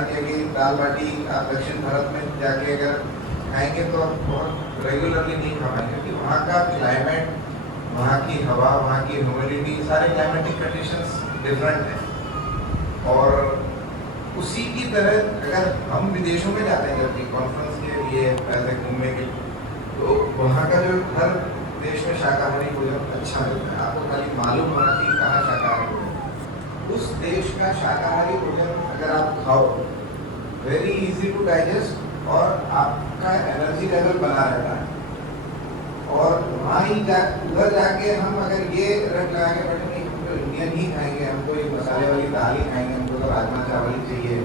यहाँ की अगर दाल बाटी आप दक्षिण भारत में जाके अगर खाएंगे तो आप बहुत रेगुलरली नहीं खा पाएंगे, क्योंकि वहाँ का क्लाइमेट, वहाँ की हवा, वहाँ की ह्यूमिडिटी, सारे क्लाइमेटिक कंडीशंस डिफरेंट हैं। और उसी की तरह अगर हम विदेशों में जाते हैं जब कॉन्फ्रेंस के लिए ऐसे घूमने के लिए, तो वहाँ का जो हर देश में शाकाहारी भोजन अच्छा मिलता है। आपको खाली मालूम होना चाहिए कहाँ शाकाहारी भोजन, उस देश का शाकाहारी भोजन अगर आप खाओ, वेरी इजी टू डाइजेस्ट और आपका एनर्जी लेवल बना रहता है। और वहाँ ही उधर जाके हम अगर ये रट लगा के बैठे नहीं, हम तो इंडियन ही खाएंगे, हमको ये मसाले वाली दाल ही खाएंगे, हमको तो राजमा चावल ही चाहिए,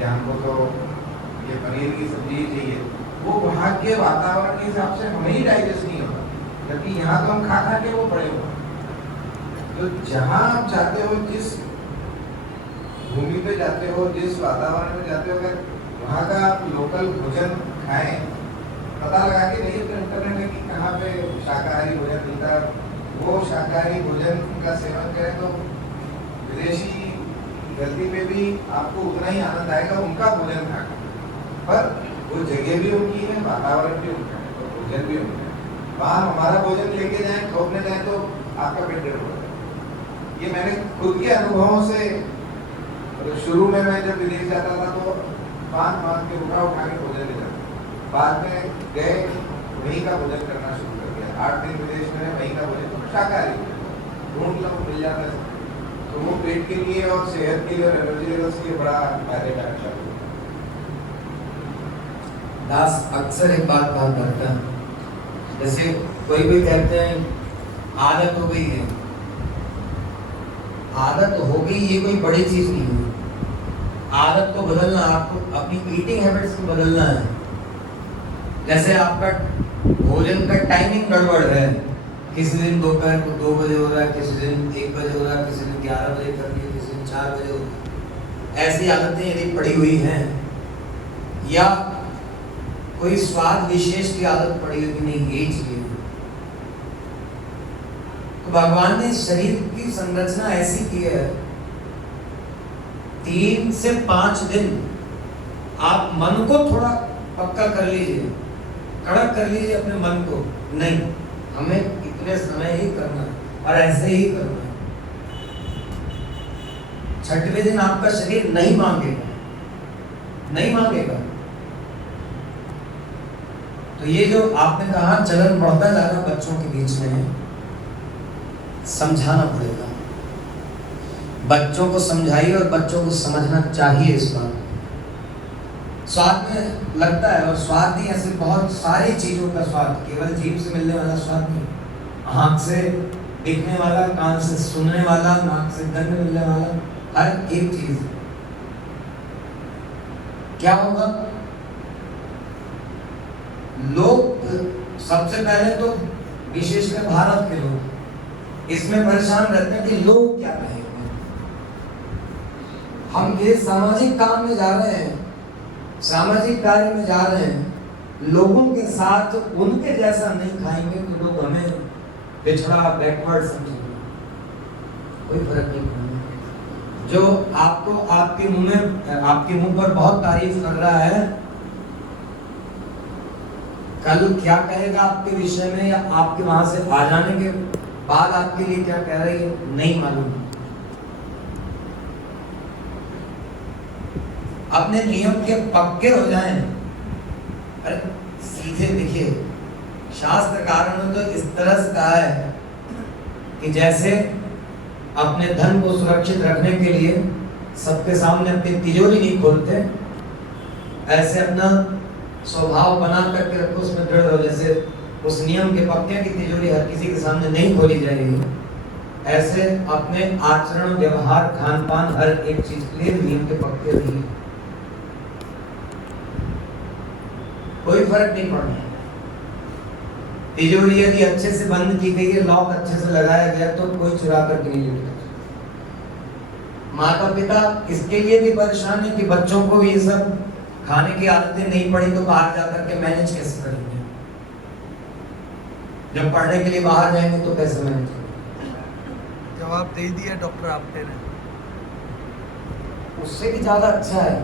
या हमको तो ये पनीर की सब्जी ही चाहिए, वो वहाँ के वातावरण के हिसाब से हमें ही डाइजेस्ट नहीं होगा। जबकि यहाँ तो हम खा खा के वो पड़े हो। तो जहाँ आप जाते हो, जिस भूमि पे जाते हो, जिस वातावरण में जाते हो, अगर वहाँ का आप लोकल भोजन खाएं, पता लगा के नहीं तो इंटरनेट में कि कहाँ पे शाकाहारी भोजन मिलता है, वो शाकाहारी भोजन का सेवन करें तो विदेशी धरती पे भी आपको उतना ही आनंद आएगा उनका भोजन खाकर। पर वो जगह भी उनकी है, वातावरण भी उनका है, तो भोजन भी उनका है। वहाँ हमारा भोजन लेके जाएं, थोपने जाएं तो आपका पेट दर्द होगा। ये मैंने खुद के अनुभवों से, तो शुरू में मैं जब विदेश जाता था तो पान के उठा के भोजन ले जाता, बाद में गए वहीं का भोजन करना शुरू कर दिया। 8 दिन विदेश में वहीं का भोजन, तो शाकाहारी ढूंढ लो मिल जाता है, तो वो पेट के लिए और सेहत के लिए और एनर्जी लेवल्स के लिए बड़ा फायदे का अच्छा होगा। दास अक्सर एक बात कहा करता है, जैसे कोई कहते हैं आदत हो गई है, आदत हो गई ये कोई बड़ी चीज नहीं है। आदत को बदलना, आपको अपनी ईटिंग हैबिट्स को बदलना है। जैसे आपका भोजन का टाइमिंग गड़बड़ है, किसी दिन दोपहर को 2 बजे हो रहा है, किसी दिन 1 बजे हो रहा है, किसी दिन 11 बजे कर दिया, किसी दिन 4 बजे हो रहा है। ऐसी आदतें यदि पड़ी हुई हैं, या कोई स्वाद विशेष की आदत पड़ी हुई कि नहीं ये चाहिए, तो भगवान ने शरीर की संरचना ऐसी की है, 3 से 5 दिन आप मन को थोड़ा पक्का कर लीजिए, कड़क कर लीजिए अपने मन को, नहीं हमें इतने समय ही करना है और ऐसे ही करना है। 6वें दिन आपका शरीर नहीं मांगेगा, नहीं मांगेगा। तो ये जो आपने कहा चलन बढ़ता जा रहा बच्चों के बीच में, समझाना पड़ेगा। बच्चों को समझाइए और बच्चों को समझना चाहिए इस बात। स्वाद में लगता है, और स्वाद नहीं ऐसे बहुत सारी चीजों का स्वाद, केवल जीभ से मिलने वाला स्वाद नहीं, आँख से दिखने वाला, कान से सुनने वाला, नाक से गंध मिलने वाला, हर एक चीज। क्या होगा, लोग सबसे पहले तो विशेषकर भारत के लोग इसमें परेशान रहते हैं कि लोग क्या कहेंगे। हम ये सामाजिक काम में जा रहे हैं, सामाजिक कार्य में जा रहे हैं, लोगों के साथ उनके जैसा नहीं खाएंगे तो लोग हमें पिछड़ा, बैकवर्ड समझेंगे। कोई फर्क नहीं पड़ेगा। जो आपको आपके मुंह पर बहुत तारीफ कर रहा है, कल क्या कहेगा आपके विषय में, या आपके वहां से आ जाने के बाद आपके लिए क्या कह रही है, नहीं मालूम। अपने नियम के पक्के हो जाएं। अरे सीधे देखिए, शास्त्रकारों ने तो इस तरह से कहा है कि जैसे अपने धन को सुरक्षित रखने के लिए सबके सामने अपनी तिजोरी नहीं खोलते, ऐसे अपना स्वभाव बना करके रखो, उसमें दृढ़ रहो। जैसे उस नियम के पक्के की तिजोरी हर किसी के सामने नहीं खोली जाएगी, ऐसे अपने आचरण, व्यवहार, खान पान, हर एक चीज के लिए नियम के पक्के रहिए। कोई फर्क नहीं पड़ना। तिजोरी यदि अच्छे से बंद की गई है, लॉक अच्छे से लगाया गया, तो कोई चुरा करके नहीं ले सकता। माता पिता इसके लिए भी परेशान है कि बच्चों को ये सब खाने की आदतें नहीं पड़ी, तो बाहर जाकर के मैनेज कैसे करेंगे। जब पढ़ने के लिए बाहर जाएंगे तो कैसे मैनेज करेंगे। जवाब दे दिया डॉक्टर आपने ने। उससे भी ज्यादा अच्छा है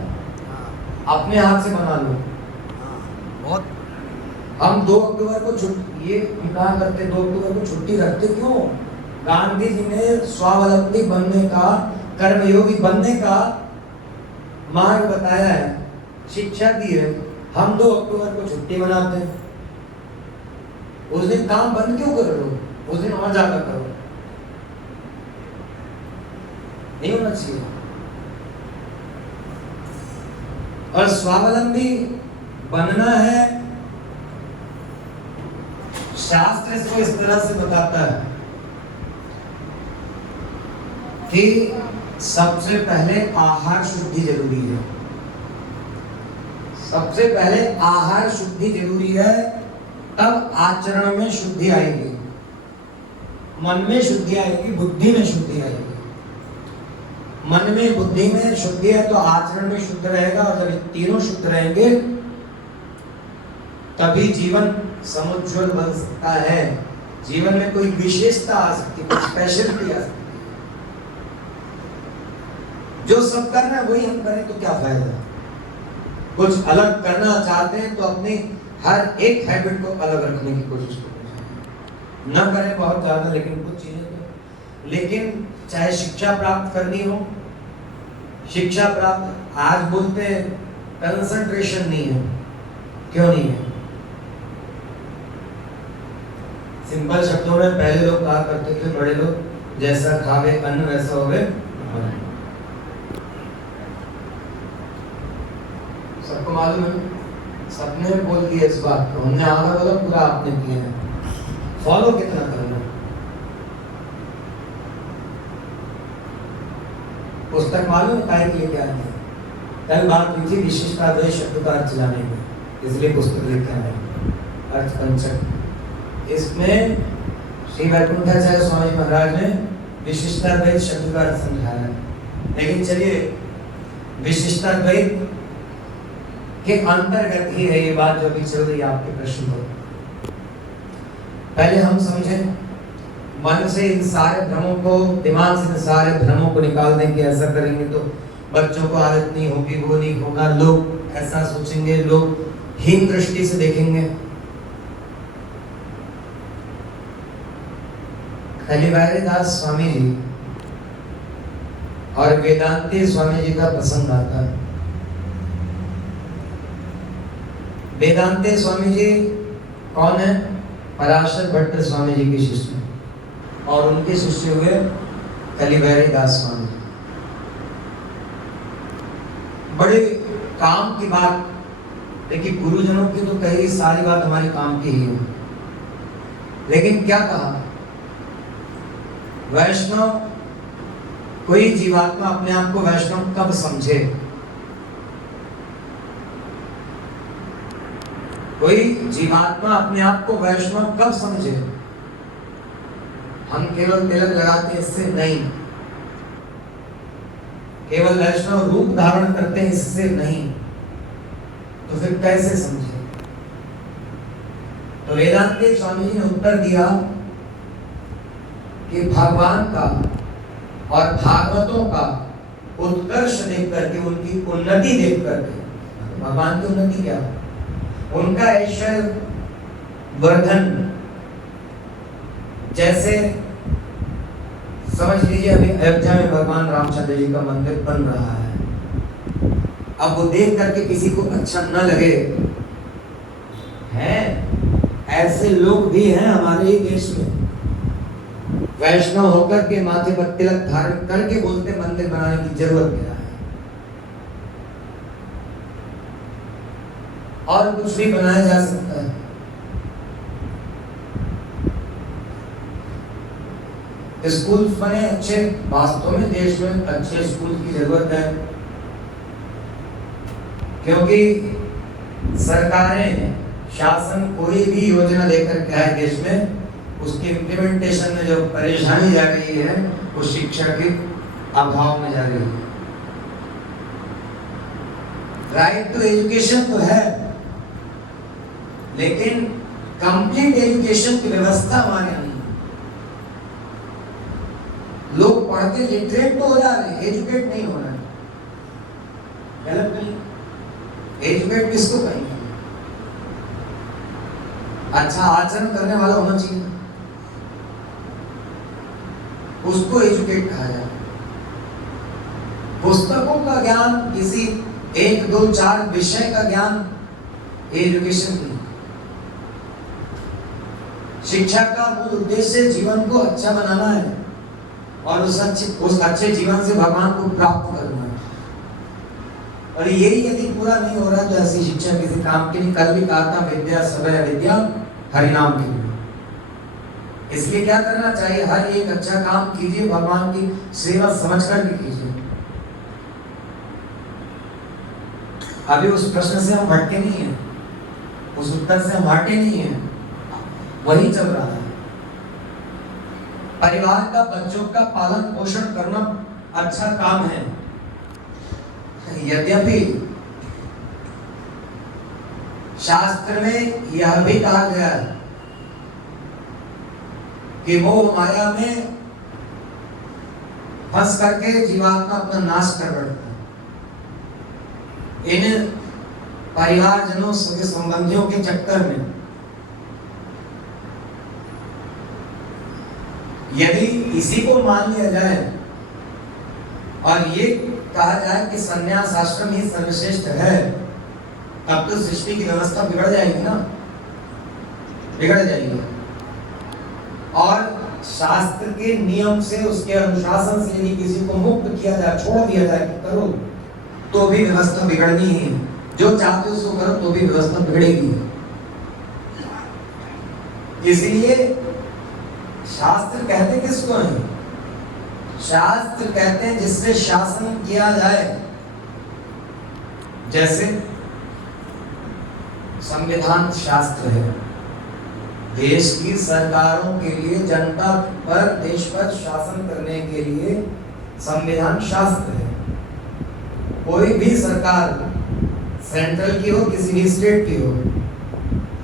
अपने हाथ से बना लो। बहुत हम 2 अक्टूबर को छुट्टी, ये कहा करते 2 अक्टूबर को छुट्टी रखते क्यों? गांधी जी ने स्वावलंबी बनने का, कर्मयोगी बनने का मार्ग बताया है, शिक्षा दी है। हम 2 अक्टूबर को छुट्टी मनाते हैं। उस दिन काम बंद क्यों कर रहे हो? उस दिन वहां जाकर करो। नहीं होना चाहिए। और स्वावलंबी बनना है, शास्त्र इसको इस तरह से बताता है कि सबसे पहले आहार शुद्धि जरूरी है। सबसे पहले आहार शुद्धि जरूरी है, तब आचरण में शुद्धि आएगी, मन में शुद्धि आएगी, बुद्धि में शुद्धि आएगी। मन में बुद्धि में शुद्धि है तो आचरण में शुद्ध रहेगा, और जब ये तीनों शुद्ध रहेंगे तभी जीवन समुज्ज्वल बन सकता है। जीवन में कोई विशेषता आ सकती है, कोई स्पेशलिटी आ सकती है। जो सब करना है वही हम करें तो क्या फायदा? कुछ अलग करना चाहते हैं तो अपनी हर एक हैबिट को अलग रखने की कोशिश करें। न करें बहुत ज्यादा, लेकिन कुछ चीजें करें। लेकिन चाहे शिक्षा प्राप्त करनी हो, शिक्षा प्राप्त, आज बोलते हैं कंसंट्रेशन नहीं है। क्यों नहीं है? सिंपल शब्दों में पहले लोग कहा करते थे, बड़े लोग, जैसा खावे अन्न वैसा होवे। सबको मालूम है, सबने बोल दिया इस बात को। हमने आधा बोला, पूरा आपने किया है। फॉलो कितना करना? पुस्तक मालूम है के लिए क्या है? कल बात हुई थी विशिष्टाद्वैत शब्द का अर्थ जाने में, इसलिए पुस्तक लिखा है अर्थ पंचक। इसमें श्री वैकुंठाचार्य स्वामी महाराज ने विशिष्टाद्वैत शब्द का अर्थ समझाया है। लेकिन चलिए, विशिष्टाद्वैत के अंतर्गत ही है ये बात जो अभी चल रही है आपके प्रश्न पर। पहले हम समझें, मन से इन सारे भ्रमों को, दिमाग से इन सारे भ्रमों को निकाल देंगे। ऐसा करेंगे तो बच्चों को आदत नहीं होगी, वो नहीं होगा, लोग ऐसा सोचेंगे, लोग हीन दृष्टि से देखेंगे। कलिवारीदास स्वामी जी और वेदांती स्वामी जी का प्रसंग आता है। वेदांती स्वामी जी कौन है? पराशर भट्ट स्वामी जी के शिष्य, और उनके शिष्य हुए कलिवारीदास स्वामी। बड़े काम की बात, देखिए गुरुजनों की तो कही सारी बात हमारी काम की ही है, लेकिन क्या कहा? वैष्णव, कोई जीवात्मा अपने आप को वैष्णव कब समझे? कोई जीवात्मा अपने आप को वैष्णव कब समझे? हम केवल तिलक लगाते इससे नहीं, केवल वैष्णव रूप धारण करते हैं इससे नहीं, तो फिर कैसे समझे? तो वेदांती स्वामी जी ने उत्तर दिया कि भगवान का और भागवतों का उत्कर्ष देख करके, उनकी उन्नति देख करके, भगवान की उन्नति क्या है? उनका ऐश्वर्य वर्धन। जैसे समझ लीजिए अभी अयोध्या में भगवान रामचंद्र जी का मंदिर बन रहा है। अब वो देख करके किसी को अच्छा न लगे, है ऐसे लोग भी हैं हमारे ही देश में, वैष्णव होकर के माथे पर तिलक धारण करके बोलते मंदिर बनाने की जरूरत क्या है, और कुछ भी बनाया जा सकता है। स्कूल बने अच्छे, वास्तव में देश में अच्छे स्कूल की जरूरत है, क्योंकि सरकारें, शासन कोई भी योजना लेकर के आए देश में, उसके इम्प्लीमेंटेशन में जो परेशानी जा रही है वो शिक्षा के अभाव में जा रही है। राइट टू एजुकेशन तो है, लेकिन कंप्लीट एजुकेशन की व्यवस्था हमारे यहाँ नहीं। लोग पढ़ते लिटरेट तो हो जा रहे हैं, एजुकेट नहीं हो रहे हैं। गलत नहीं, एजुकेट किसको कहेंगे? अच्छा आचरण करने वाला होना चाहिए, उसको एजुकेट कहा जाए। पुस्तकों का ज्ञान, किसी 1 2 4 विषय का ज्ञान एजुकेशन नहीं। शिक्षा का मूल उद्देश्य जीवन को अच्छा बनाना है और उस अच्छे जीवन से भगवान को प्राप्त करना है। और यही यदि पूरा नहीं हो रहा तो ऐसी शिक्षा किसी काम की नहीं। कल भी कहा था, विद्या सवै विद्या हरिनाम के लिए। इसलिए क्या करना चाहिए? हर एक अच्छा काम कीजिए, भगवान की सेवा समझ कर के कीजिए। अभी उस प्रश्न से हम हटके नहीं है, उस उत्तर से हम हटे नहीं है, वही चल रहा है। परिवार का, बच्चों का पालन पोषण करना अच्छा काम है। यद्यपि शास्त्र में यह भी कहा गया है कि मोह माया में फंस करके जीवात्मा अपना नाश कर बैठता है। इन परिवारजनों के संबंधियों के चक्कर में यदि इसी को मान लिया जाए और ये कहा जाए कि संन्यास आश्रम ही सर्वश्रेष्ठ है, तब तो सृष्टि की व्यवस्था बिगड़ जाएगी ना, बिगड़ जाएगी। और शास्त्र के नियम से, उसके अनुशासन से यदि किसी को मुक्त किया जाए, छोड़ दिया जाए कि करो, तो भी व्यवस्था बिगड़नी है। जो चाहते हो उसको करो तो भी व्यवस्था बिगड़ेगी। इसलिए शास्त्र कहते किसको हैं? शास्त्र कहते हैं जिससे शासन किया जाए। जैसे संविधान शास्त्र है, देश की सरकारों के लिए, जनता पर, देश पर शासन करने के लिए संविधान शास्त्र है। कोई भी सरकार, सेंट्रल की हो, किसी भी स्टेट की हो,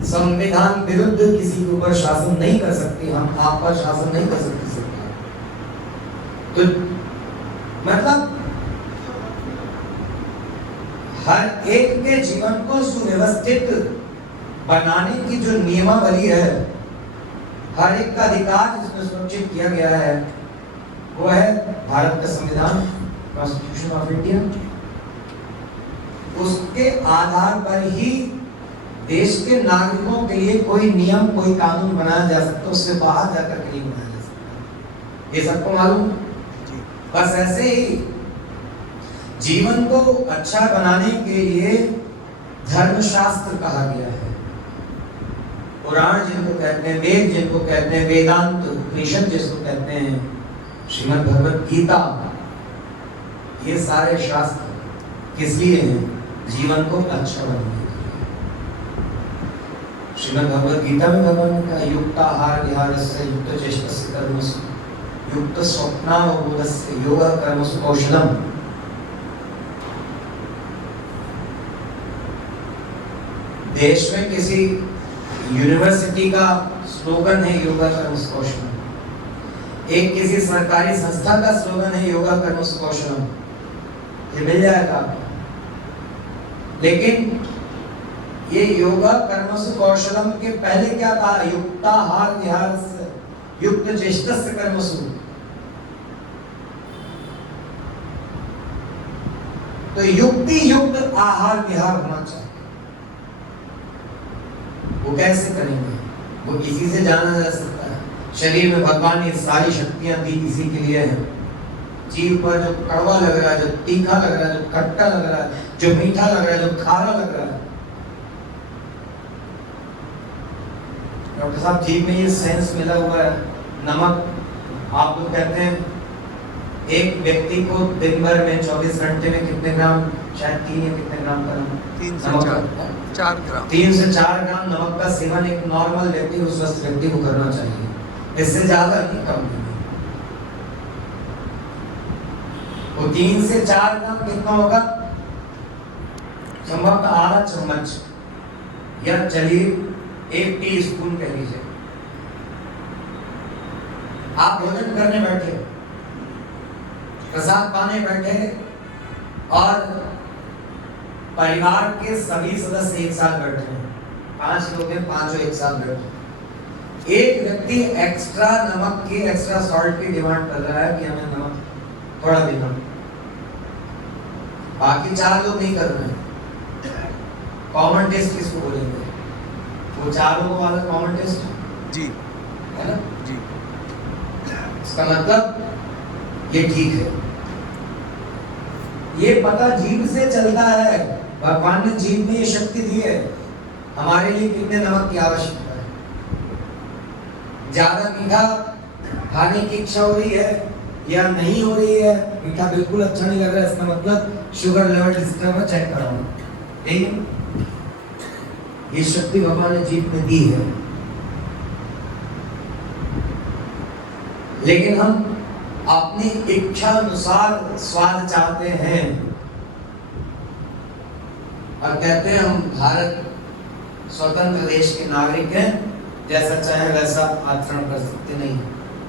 संविधान विरुद्ध किसी के ऊपर शासन नहीं कर सकती। हम आप पर शासन नहीं कर सकती सरकार। तो मतलब हर एक के जीवन को सुव्यवस्थित बनाने की जो नियमावली है, हर एक का अधिकार जिसमें सुनिश्चित किया गया है, वो है भारत का संविधान, कॉन्स्टिट्यूशन ऑफ इंडिया। उसके आधार पर ही देश के नागरिकों के लिए कोई नियम, कोई कानून बनाया जा सकता है, उससे बाहर जाकर के नहीं बनाया जा सकता। ये सबको मालूम। बस ऐसे ही जीवन को अच्छा बनाने के लिए धर्मशास्त्र कहा गया है। पुराण जिनको कहते हैं, वेद जिनको कहते हैं, वेदांत, उपनिषद जिसको कहते हैं, श्रीमद् भगवत गीता, ये सारे शास्त्र किस लिए हैं? जीवन को अच्छा बनाने के लिए। श्रीमद् भगवत गीता में भगवान ने कहा, युक्ताहार विहारस्य युक्त चेष्टस्य कर्मसु युक्त स्वप्नावबोधस्य योगः कर्मसु कौशलम। देश में किसी यूनिवर्सिटी का स्लोगन है योगा कर्मसु कौशलम, एक किसी सरकारी संस्था का स्लोगन है योगा कर्मसु कौशलम। ये मिल जाएगा आपको। लेकिन ये योगा कर्मसु कौशलम के पहले क्या था? युक्ताहार विहारस्य युक्त चेष्टस्य कर्मसु। तो युक्ति युक्त आहार विहार होना चाहिए। वो कैसे करेंगे? वो किसी से जाना जा सकता है। शरीर में भगवान ने सारी शक्तियां दी, किसी के लिए है। जीव पर जो कड़वा लग रहा है, जो तीखा लग रहा है, जो खट्टा लग रहा है, जो मीठा लग रहा है, जो खारा लग रहा है, डॉक्टर साहब जीव में ये सेंस मिला हुआ है। नमक आप लोग कहते हैं एक व्यक्ति को दिन भर में 24 घंटे में कितने ग्राम, शायद 3 या कितने ग्राम का 3 से 4 ग्राम 3 से 4 ग्राम नमक का सेवन एक नॉर्मल व्यक्ति, उस स्वस्थ व्यक्ति को करना चाहिए। इससे ज्यादा नहीं, कम नहीं। वो 3 से 4 ग्राम कितना होगा? संभवतः आधा चम्मच, या चलिए 1 टीस्पून कह लीजिए। आप भोजन करने बैठे, प्रसाद पाने बैठे और परिवार के सभी सदस्य एक साथ बैठे हैं, 5 लोग हैं, पांचों एक साथ बैठे हैं। एक व्यक्ति एक्स्ट्रा नमक की, एक्स्ट्रा सॉल्ट की डिमांड कर रहा है कि हमें नमक थोड़ा देना, बाकी 4 लोग नहीं कर रहे हैं। कॉमन टेस्ट किसको बोलेंगे? वो 4 लोगों वाला कॉमन टेस्ट जी है ना जी। इसका मतलब ये ठीक है। ये पता जीभ से चलता है, भगवान ने जीभ में ये शक्ति दी है। हमारे लिए कितने नमक की आवश्यकता है? ज्यादा मीठा खाने की इच्छा हो रही है या नहीं हो रही है? मीठा बिल्कुल अच्छा नहीं लग रहा है, इसका मतलब शुगर लेवल डिस्टर्ब है, चेक कराओ। नहीं, ये शक्ति भगवान ने जीभ में दी है। लेकिन हम अपनी इच्छा अनुसार स्वाद चाहते हैं और कहते हैं हम भारत स्वतंत्र देश के नागरिक हैं, जैसा चाहे वैसा आचरण कर सकते। नहीं,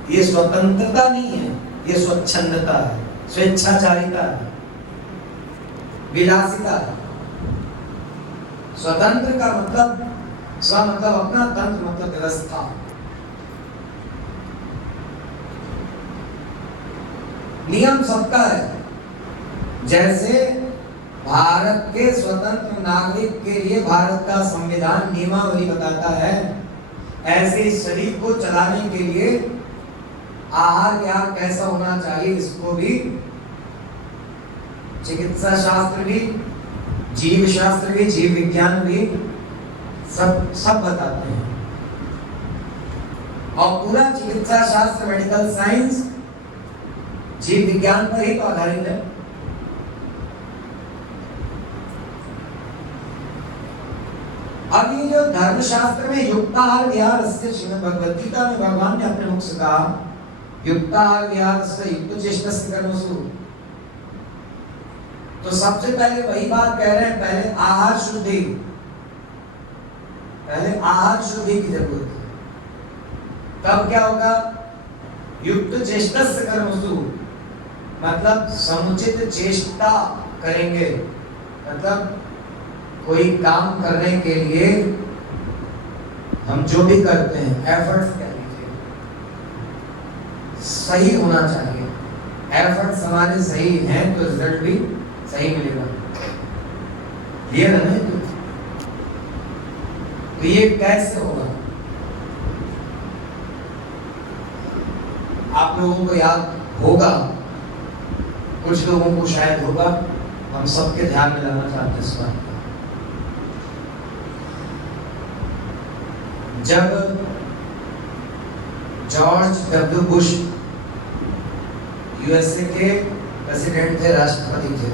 ये स्वतंत्रता नहीं है, ये स्वच्छंदता है, स्वेच्छाचारिता है, विलासिता है। स्वतंत्र का मतलब स्व मतलब अपना, तंत्र मतलब व्यवस्था। नियम सबका है। जैसे भारत के स्वतंत्र नागरिक के लिए भारत का संविधान नियमावली बताता है, ऐसे इस शरीर को चलाने के लिए आहार विहार कैसा होना चाहिए, इसको भी चिकित्सा शास्त्र भी, जीव शास्त्र भी, जीव विज्ञान भी सब बताते हैं। और पूरा चिकित्सा शास्त्र, मेडिकल साइंस जीव विज्ञान पर ही तो आधारित है। अब ये जो धर्मशास्त्र में युक्ताहार विहार, श्रीमद् भगवद गीता में भगवान ने अपने मुख से कहा, युक्ताहार विहार युक्त चेष्टस्य कर्मसु, तो सबसे पहले वही बात कह रहे हैं, पहले आहार शुद्धि, पहले आहार शुद्धि की जरूरत है। तब क्या होगा? युक्त चेष्टस्य कर्मसु मतलब समुचित चेष्टा करेंगे, मतलब कोई काम करने के लिए हम जो भी करते हैं, एफर्ट्स कह लीजिए, सही होना चाहिए। एफर्ट्स हमारे सही हैं तो रिजल्ट भी सही मिलेगा। क्लियर है ना? तो ये कैसे होगा? आप लोगों को याद होगा, कुछ लोगों को शायद होगा, हम सबके ध्यान में लाना चाहते हैं इस बात। जब जॉर्ज डब्ल्यू बुश यूएसए के प्रेसिडेंट थे, राष्ट्रपति थे,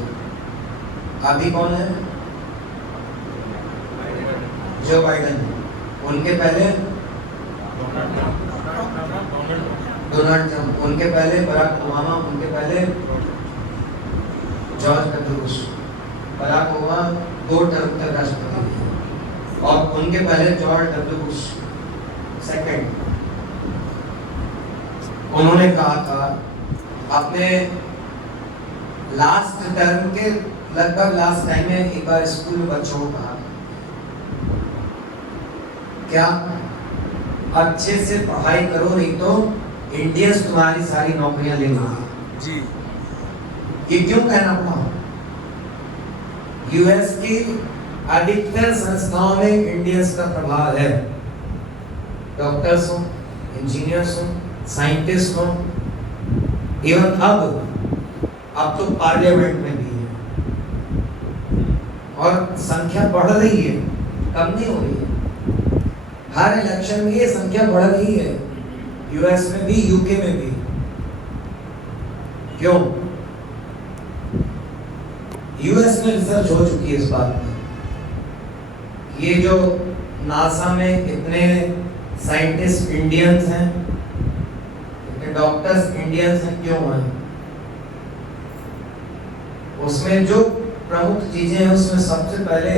अभी कौन है? Joe Biden. उनके पहले डोनाल्ड ट्रंप, उनके पहले बराक ओबामा, उनके पहले George W Bush. Barack Obama 2 term तक राष्ट्रपति थे और उनके पहले जॉर्ज डब्ल्यू बुश सेकंड। उन्होंने कहा था अपने लास्ट टर्म के लगभग लास्ट टाइम में, एक बार स्कूल में बच्चों को कहा, क्या अच्छे से पढ़ाई करो, नहीं तो इंडियंस तुम्हारी सारी नौकरियां ले लेंगे। जी। ये क्यों कहना पड़ा? यूएस की अधिकतर संस्थाओं में इंडियंस का प्रभाव है। डॉक्टर्स हो, इंजीनियर्स हो, साइंटिस्ट हो, इवन अब तो पार्लियामेंट में भी है और संख्या बढ़ रही है, कम नहीं हो रही है। हर इलेक्शन में ये संख्या बढ़ रही है, यूएस में भी, यूके में भी। क्यों? यूएस में रिसर्च हो चुकी है इस बात में। ये जो नासा में इतने साइंटिस्ट इंडियंस हैं, इतने डॉक्टर्स इंडियंस हैं, क्यों हैं? उसमें जो प्रमुख चीजें हैं, उसमें सबसे पहले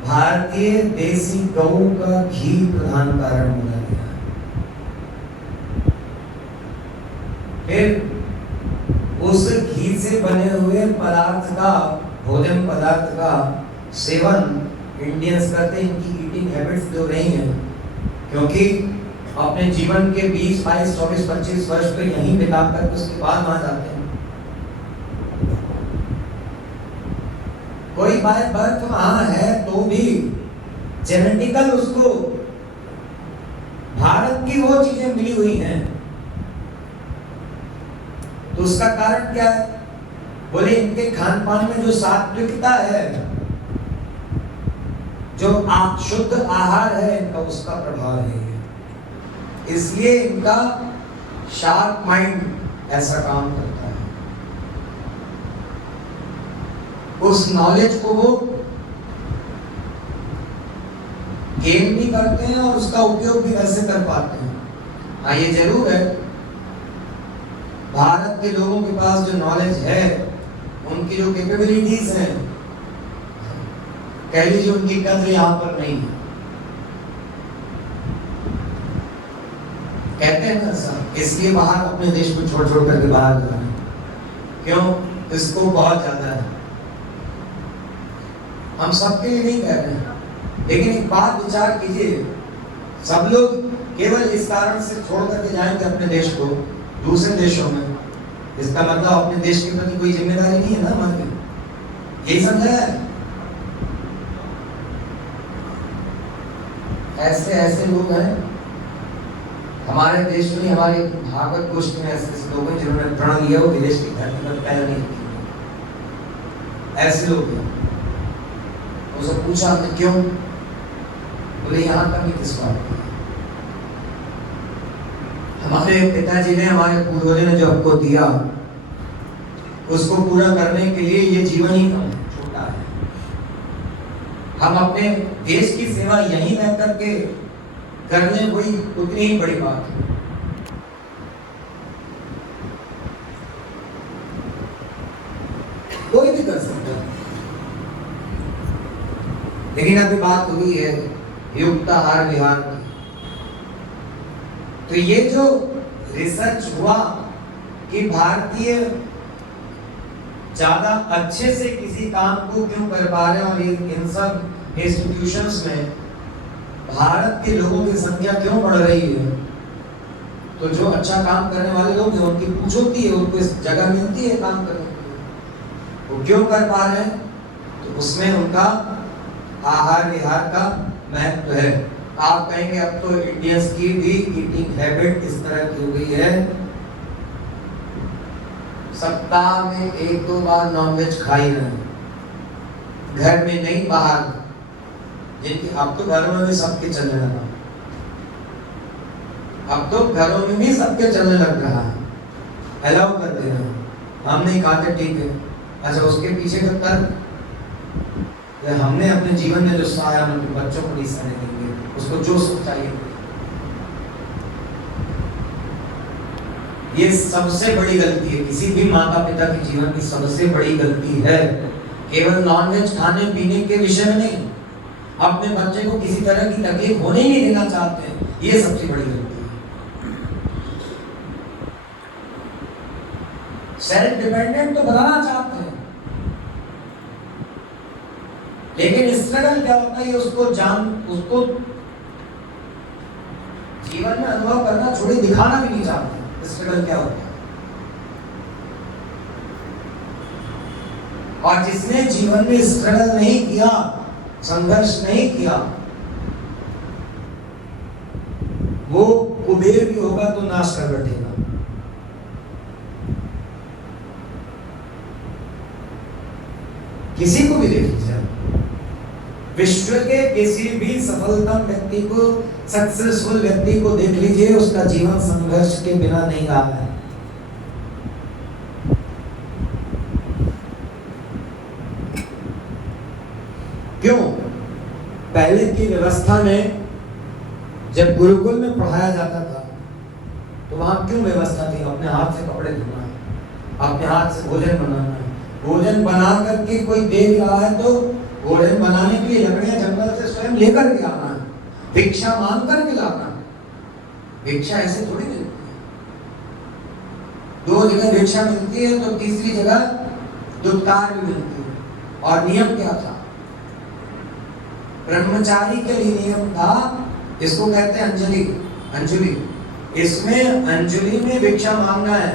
भारतीय देसी गऊ का घी प्रधान कारण माना गया। फिर उस घी से बने हुए पदार्थ का भोजन पदार्थ का सेवन इंडियंस करते हैं, इनकी ईटिंग हैबिट्स जो रही हैं, क्योंकि अपने जीवन के 20, 22, 24, 25 वर्ष तो यहीं बिता कर उसके बाद वहां जाते हैं। कोई बाय बर्थ वहां है तो भी जेनेटिकल उसको भारत की वो चीजें मिली हुई हैं। तो उसका कारण क्या है? बोले इनके खान पान में जो सात्विकता है, जो शुद्ध आहार है इनका, उसका प्रभाव है। इसलिए इनका शार्प माइंड ऐसा काम करता है। उस नॉलेज को वो गेन भी करते हैं और उसका उपयोग भी वैसे कर पाते हैं। हाँ, ये जरूर है, भारत के लोगों के पास जो नॉलेज है, उनकी जो कैपेबिलिटीज हैं, कह लीजिए उनकी कद्र यहाँ पर नहीं है। कहते हैं ना सर, इसलिए बाहर अपने देश को छोड़ छोड़ करके बाहर जा रहे हैं। क्यों? इसको बहुत ज्यादा है। हम सबके लिए नहीं कह रहे हैं, लेकिन एक बात विचार कीजिए, सब लोग केवल इस कारण से छोड़ करके जाएंगे अपने देश को दूसरे देशों में, इसका मतलब अपने देश के प्रति कोई जिम्मेदारी नहीं है ना हमारी। यही समझा है? ऐसे ऐसे लोग हैं हमारे देश में, हमारे भागवत गोष्ठी में ऐसे लोग हैं जिन्होंने प्रण लिया वो विदेश की धरती पर पैर नहीं रखी। ऐसे लोग हैं। उससे पूछा हमने क्यों? बोले यहाँ तक ही किस बात की? हमारे पिताजी ने, हमारे पूर्वजों ने जो हमको दिया, उसको पूरा करने के लिए ये जीवन ही कम छोटा है। हम अपने देश की सेवा यहीं रह करके कर लें, वही उतनी ही बड़ी बात है। कोई भी कर सकता है। लेकिन अभी बात हुई है युक्त आहार विहार की, तो ये जो रिसर्च हुआ कि भारतीय ज्यादा अच्छे से किसी काम को क्यों कर पा रहे हैं, और इन सब इंस्टीट्यूशंस में भारत के लोगों की संख्या क्यों बढ़ रही है, तो जो अच्छा काम करने वाले लोग हैं उनकी पूछ होती है, उनको इस जगह मिलती है काम करने के लिए, वो क्यों कर पा रहे हैं? तो उसमें उनका आहार विहार का महत्व है। आप कहेंगे अब तो इंडियंस की भी ईटिंग हैबिट इस तरह की हो गई है, सप्ताह में 1-2 बार नॉनवेज खा ही रहे हैं, घर में नहीं बाहर। जिनकी अब तो घरों में भी सबके चलने लगा, अब तो घरों में भी सबके चलने लग रहा है, अलाउ कर दे रहे हैं। हम नहीं खाते, ठीक है। अच्छा, उसके पीछे का तर्क, हमने अपने जीवन में जो सहारा हम अपने बच्चों को नहीं सहने देंगे, उसको जो सुख चाहिए। ये सबसे बड़ी गलती है, किसी भी माता पिता के जीवन की सबसे बड़ी गलती है। केवल नॉनवेज खाने पीने के विषय में नहीं, अपने बच्चे को किसी तरह की तकलीफ होने ही नहीं देना चाहते हैं, ये सबसे बड़ी गलती है। सेल्फ डिपेंडेंट तो बनाना चाहते हैं, लेकिन स्ट्रगल क्या होता है उसको जीवन में अनुभव करना छोड़ी, दिखाना भी नहीं चाहते स्ट्रगल क्या होता है। और जिसने जीवन में स्ट्रगल नहीं किया, संघर्ष नहीं किया, वो कुबेर भी होगा तो नाश कर बैठेगा। किसी को भी देख लीजिए, विश्व के किसी भी सफलतम व्यक्ति को, सक्सेसफुल व्यक्ति को देख लीजिए, उसका जीवन संघर्ष के बिना नहीं रहा है। क्यों? पहले की व्यवस्था में जब गुरुकुल में पढ़ाया जाता था तो वहां क्यों व्यवस्था थी? अपने हाथ से कपड़े धोना है, अपने हाथ से भोजन बनाना है, भोजन बना करके कोई दे रहा है तो भोजन बनाने के लिए लकड़ियां जंगल से स्वयं लेकर के आना है, भिक्षा मांग कर के लाना है। भिक्षा ऐसे थोड़ी मिलती है, 2 जगह भिक्षा मिलती है तो तीसरी जगह दुत्कार भी मिलती है। और नियम क्या था? ब्रह्मचारी के लिए नियम था, इसको कहते हैं अंजलि। अंजलि, इसमें अंजलि में भिक्षा मांगना है,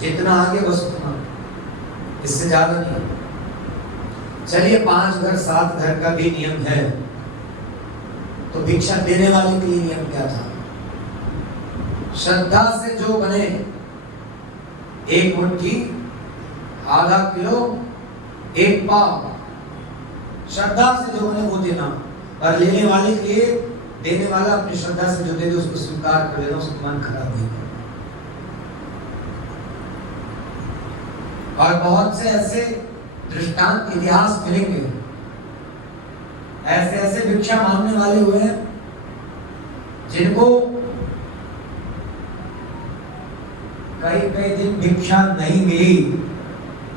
जितना आगे बस उतना, इससे ज्यादा नहीं। चलिए 5 घर 7 घर का भी नियम है, तो भिक्षा देने वाले के लिए नियम क्या था? श्रद्धा से जो बने, 1 मुट्ठी, आधा किलो, 1 पाव, श्रद्धा से जो बने वो देना। और लेने वाले के लिए, देने वाला अपनी श्रद्धा से जो दे दे उसको स्वीकार कर लेना, उसका मन खराब नहीं होगा। और बहुत से ऐसे दृष्टांत इतिहास मिलेंगे, ऐसे ऐसे भिक्षा मांगने वाले हुए हैं जिनको कई दिन भिक्षा नहीं मिली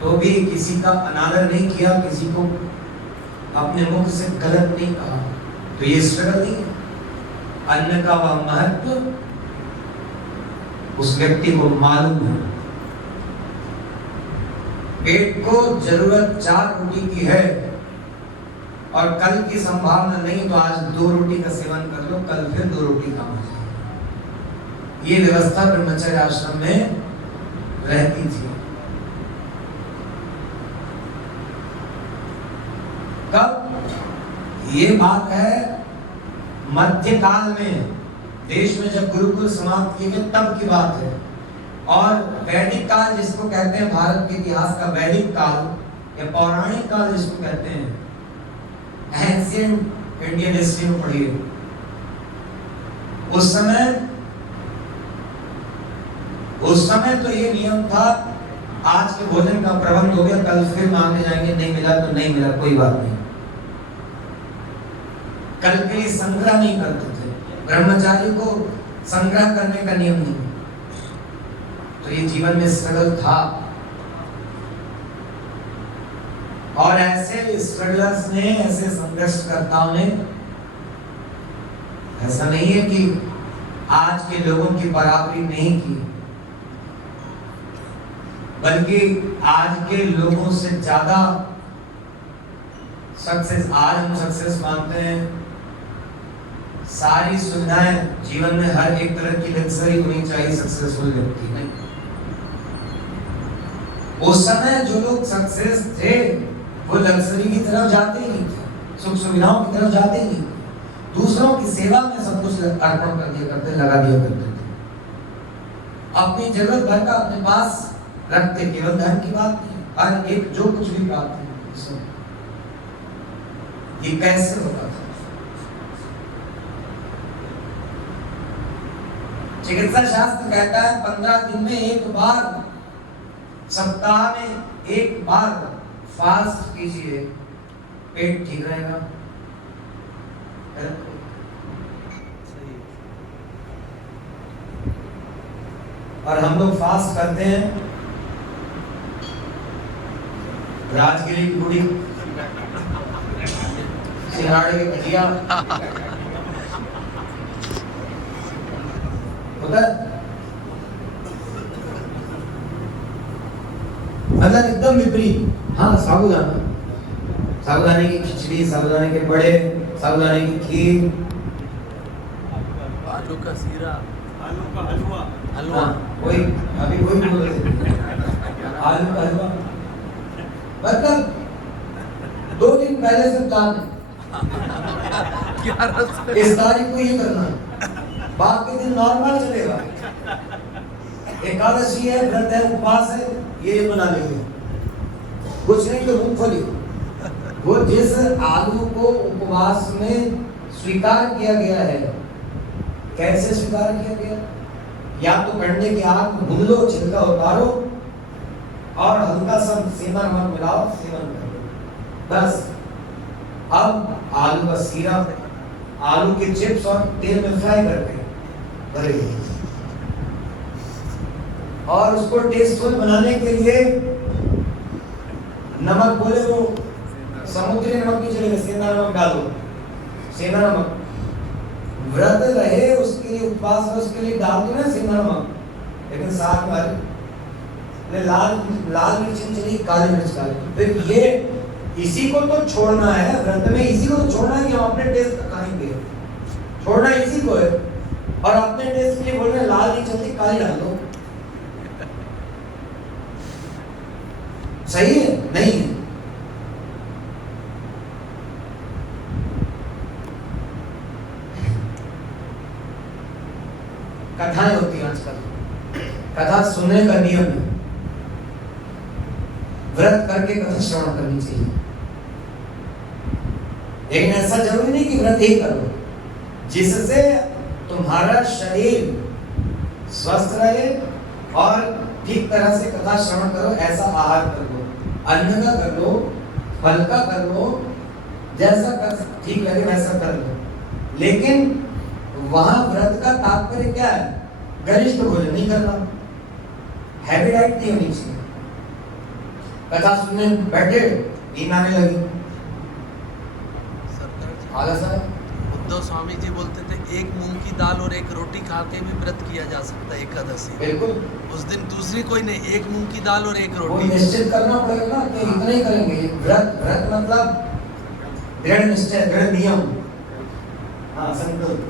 तो भी किसी का अनादर नहीं किया, किसी को अपने मुख से गलत नहीं कहा, तो ये स्ट्रगल नहीं है। अन्न का वह महत्व उस व्यक्ति को मालूम है। पेट को जरूरत 4 रोटी की है और कल की संभावना नहीं, तो आज 2 रोटी का सेवन कर लो, कल फिर 2 रोटी काम आ जाएगी। ये व्यवस्था ब्रह्मचर्य आश्रम में रहती थी। कब ये बात है? मध्यकाल में, देश में जब गुरुकुल समाप्त किए गए तब की बात है। और वैदिक काल जिसको कहते हैं, भारत के इतिहास का वैदिक काल या पौराणिक काल जिसको कहते हैं, एंशिएंट इंडियन हिस्ट्री में पढ़िए। उस समय तो ये नियम था, आज के भोजन का प्रबंध हो गया, कल फिर मांगने जाएंगे, नहीं मिला तो नहीं मिला, कोई बात नहीं। कल के लिए संग्रह नहीं करते थे, ब्रह्मचारी को संग्रह करने का नियम नहीं। तो ये जीवन में स्ट्रगल था। और ऐसे स्ट्रगलर्स ने, ऐसे संघर्षकर्ताओं ने, ऐसा नहीं है कि आज के लोगों की बराबरी नहीं की, बल्कि आज के लोगों से ज्यादा सक्सेस, आज हम सक्सेस मानते हैं। सारी सुविधाएं जीवन में, हर एक तरह की लग्जरी होनी चाहिए सक्सेसफुल व्यक्ति नहीं। उस समय जो लोग सक्सेस थे वो लग्जरी की तरफ जाते ही नहीं थे, सुख सुविधाओं की तरफ जाते ही नहीं थे, दूसरों की सेवा में सब कुछ अर्पण कर दिया करते, लगा दिया करते थे। अपनी जरूरत भर का अपने पास रखते, केवल धन की बात नहीं, हर एक जो कुछ भी प्राप्त है। ये कैसे होता था? चिकित्सा शास्त्र कहता है 15 दिन में एक बार, सप्ताह में एक बार फास्ट कीजिए, पेट ठीक रहेगा। और हम लोग फास्ट करते हैं, राजगिरी की पूरी, सिंघाड़े की भजिया होता है, मतलब एकदम विपरीत। हाँ, साबूदाना, साबूदाने की खिचड़ी, साबूदाने के बड़े, साबूदाने की खीर, आलू का सीरा, आलू का हलवा, हलवा, वही अभी वही बोल रहे थे, आलू का हलवा। मतलब 2 दिन पहले से प्लान, इस तारीख को ये करना, बाकी दिन नॉर्मल चलेगा। एकादशी है, व्रत है, उपवास है, ये बना लेंगे, कुछ नहीं तो मूंगफली। वो जिस आलू को उपवास में स्वीकार किया गया है, कैसे स्वीकार किया गया? या तो कंडे की आग में भून लो, छिलका उतारो और हल्का सा सेंधा नमक मिलाओ, सेवन करो, बस। अब आलू का सीरा, आलू के चिप्स और तेल में फ्राई करके भरे, और उसको टेस्टफुल बनाने के लिए नमक, बोले वो समुद्री नमक नहीं चलेगा, सेंधा नमक डालो, सेंधा नमक। व्रत रहे उसके लिए, उपवास रहे उसके लिए डाल दो ना सेंधा नमक, लेकिन साथ में लाल लाल मिर्च नहीं चलेगी, काली मिर्च डालो। फिर ये इसी को तो छोड़ना है व्रत में, इसी को तो छोड़ना है कि हम अपने टेस्ट का खाएंगे, छोड़ना इसी को है। और अपने टेस्ट के लिए बोल रहे लाल नहीं चलती, काली डाल दो। सही है? नहीं है। कथाएं होती हैं आजकल, कथा सुनने का नियम है, व्रत करके कथा श्रवण करनी चाहिए। लेकिन ऐसा जरूरी नहीं कि व्रत ही करो, जिससे तुम्हारा शरीर स्वस्थ रहे और ठीक तरह से कथा श्रवण करो। ऐसा आहार कर लो, अन्न का कर लो, फल का कर लो, जैसा कर ठीक लगे वैसा कर लो। लेकिन वहां व्रत का तात्पर्य क्या है? गरिष्ठ भोजन नहीं करना, हैवी डाइट नहीं होनी चाहिए। कथा सुनने बैठे, नींद आने लगी, आलस आया। उद्धव स्वामी जी बोलते थे एक मूंग की दाल और एक रोटी खा के भी व्रत किया जा सकता है एकादशी। बिल्कुल। उस दिन दूसरी कोई नहीं, एक मूंग की दाल और एक वो रोटी। निश्चित करना पड़ेगा ना कि इतना ही करेंगे। व्रत व्रत मतलब दृढ़ निश्चय, दृढ़ नियम, हाँ संकल्प,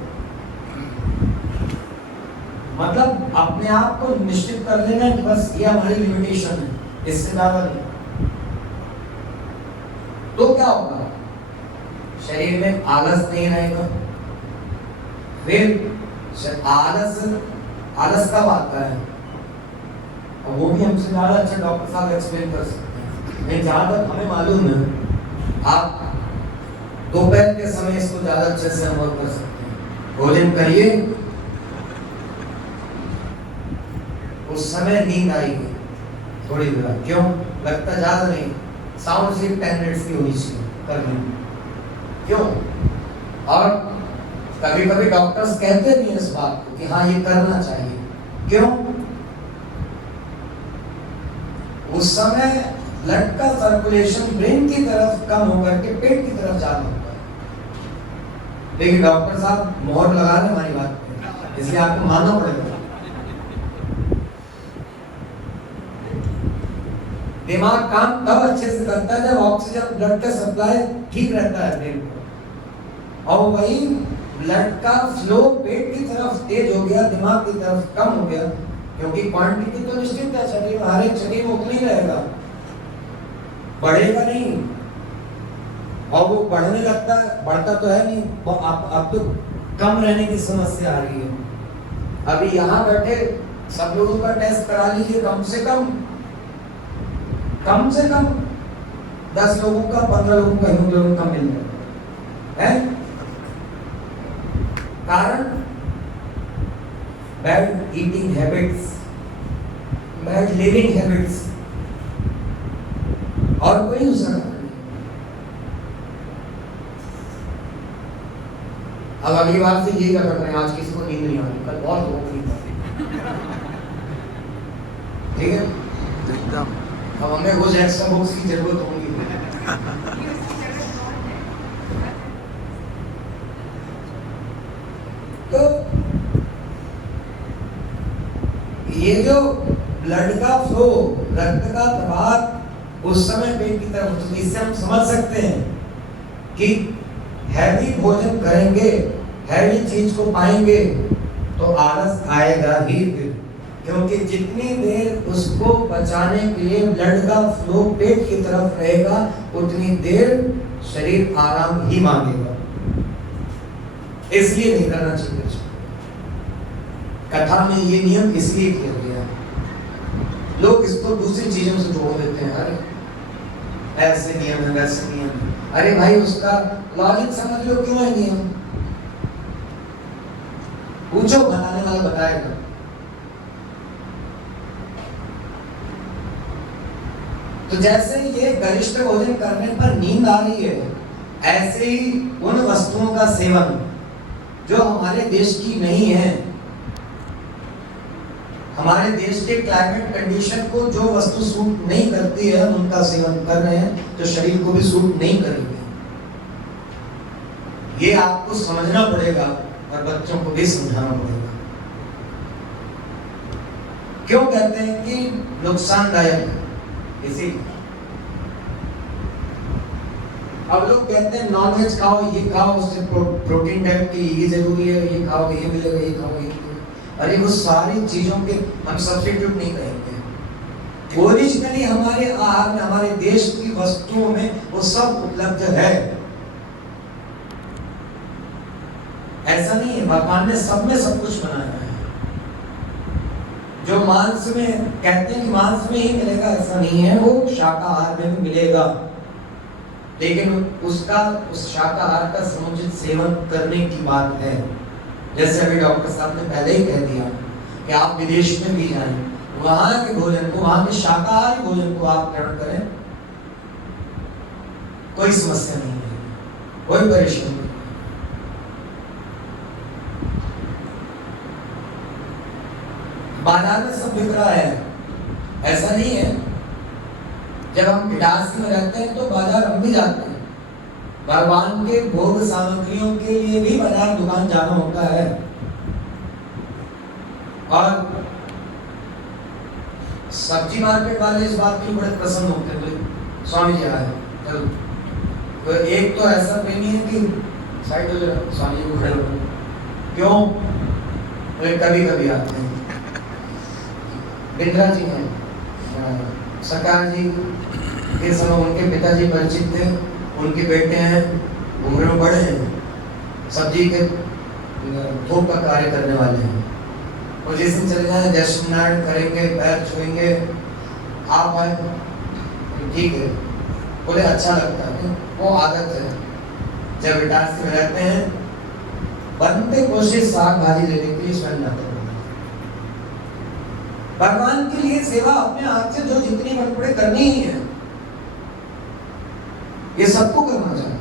मतलब अपने आप को निश्चित कर लेना कि बस ये हमारी लिमिटेशन है, इससे ज्यादा नहीं। तो क्या होगा? शरीर में आलस नहीं रहेगा। फिर आलस कब आता है? और वो भी हमसे ज्यादा अच्छा डॉक्टर साहब एक्सप्लेन कर सकते हैं। नहीं, जहां तक हमें मालूम है, आप दोपहर के समय इसको ज्यादा अच्छे से अनुभव कर सकते हैं। भोजन करिए, उस समय नींद आएगी थोड़ी देर। क्यों? लगता ज्यादा नहीं, साउंड स्लीप 10 मिनट्स की होनी चाहिए करने। क्यों? और कभी कभी डॉक्टर्स कहते भी हैं इस बात को कि हाँ ये करना चाहिए। क्यों? उस समय ब्लड का सर्कुलेशन ब्रेन की तरफ कम होकर के पेट की तरफ ज्यादा होता है। लेकिन डॉक्टर साहब मोहर लगा रहे हमारी बात पे, इसलिए आपको मानना पड़ेगा। दिमाग काम तब अच्छे से करता है जब ऑक्सीजन ब्लड का सप्लाई ठीक रहता है ब्रेन को। और वही ब्लड का फ्लो पेट की तरफ तेज हो गया, दिमाग की तरफ कम हो गया, क्योंकि क्वांटिटी तो निश्चित है शरीर में, हर एक शरीर में उतना ही रहेगा, बढ़ेगा नहीं। और वो बढ़ने लगता है, बढ़ता तो है नहीं, वो अब तो कम रहने की समस्या आ रही है। अभी यहाँ बैठे सब लोगों का टेस्ट करा लीजिए, कम से कम 10 लोगों का, 15 लोगों का हीमोग्लोबिन कम मिल जाएगा है। कारण bad eating habits, bad living habits, और कोई दूसरा कारण नहीं। अब अगली बार से यही कर रहे हैं, आज किसी को नींद नहीं आ रही, कल बहुत लोगों को नींद आ रही, ठीक है? एकदम। अब हमें रोज एक्स्ट्रा बुक्स की जरूरत होगी। तो ये जो ब्लड का फ्लो, रक्त का प्रवाह उस समय पेट की तरफ, इससे हम समझ सकते हैं कि हैवी भोजन करेंगे, हैवी चीज को पाएंगे तो आलस आएगा ही फिर, क्योंकि जितनी देर उसको बचाने के लिए ब्लड का फ्लो पेट की तरफ रहेगा उतनी देर शरीर आराम ही मांगेगा। इसलिए नहीं करना चाहिए। कथा में ये नियम इसलिए किया गया है। लोग इसको दूसरी चीजों से जोड़ देते हैं, अरे ऐसे नियम है, वैसे नियम है। अरे भाई उसका लॉजिक समझ लो, क्यों है नियम? पूछो, बताने वाला बताएगा। तो जैसे ये गरिष्ठ भोजन करने पर नींद आ रही है, ऐसे ही उन वस्तुओं का सेवन जो हमारे देश की नहीं है, हमारे देश के क्लाइमेट कंडीशन को जो वस्तु सूट नहीं करती है, हम उनका सेवन कर रहे हैं जो शरीर को भी सूट नहीं करेंगे। ये आपको समझना पड़ेगा और बच्चों को भी समझाना पड़ेगा। क्यों कहते हैं कि नुकसानदायक है? इसी अब लोग कहते हैं नॉनवेज खाओ, ये खाओ, उससे प्रोटीन डाइट की ये जरूरी है, ये खाओ ये मिलेगा, ये खाओ ये मिलेगा। अरे वो सारी चीजों के हम सब्स्टिट्यूट नहीं करेंगे। ओरिजिनली हमारे आहार में, हमारे देश की वस्तुओं में वो सब उपलब्ध है। ऐसा नहीं है, भगवान ने सब में सब कुछ बनाया है। जो मांस में कहते हैं कि मांस में ही मिलेगा, ऐसा नहीं है, वो शाकाहार में भी मिलेगा, लेकिन उसका, उस शाकाहार का समुचित सेवन करने की बात है। जैसे अभी डॉक्टर साहब ने पहले ही कह दिया कि आप विदेश में भी जाएं, वहां के भोजन को, वहां के शाकाहारी भोजन को आप ग्रहण करें, कोई समस्या नहीं है, कोई परेशानी नहीं। बाजार में सब बिक रहा है, ऐसा नहीं है। जब हम इटारसी में रहते हैं तो बाजार हम भी जाते हैं, भगवान के भोग सामग्रियों के लिए भी बाजार दुकान जाना होता है। और सब्जी मार्केट वाले इस बात के बड़े प्रसन्न होते हैं, स्वामी जी आए चलो। तो एक तो ऐसा प्रेमी है कि साइड हो जाए, स्वामी जी को खड़े हो, क्यों? कभी कभी आते हैं। बिंद्रा जी हैं, सरकार जी के समय उनके पिताजी परिचित थे, उनके बेटे हैं, उम्र में बड़े हैं, सब्जी के थोक का कार्य करने वाले हैं। और जिस दिन चले जाए जय नारायण करेंगे, पैर छुएंगे, आप आए ठीक है, बोले अच्छा लगता है, वो आदत है। जब इटारसी में रहते हैं, बनते कोशिश साग भाजी लेने के लिए स्वयं जाते हैं। भगवान के लिए सेवा अपने हाथ से जो जितनी बन पड़े करनी ही है, ये सबको करना चाहिए।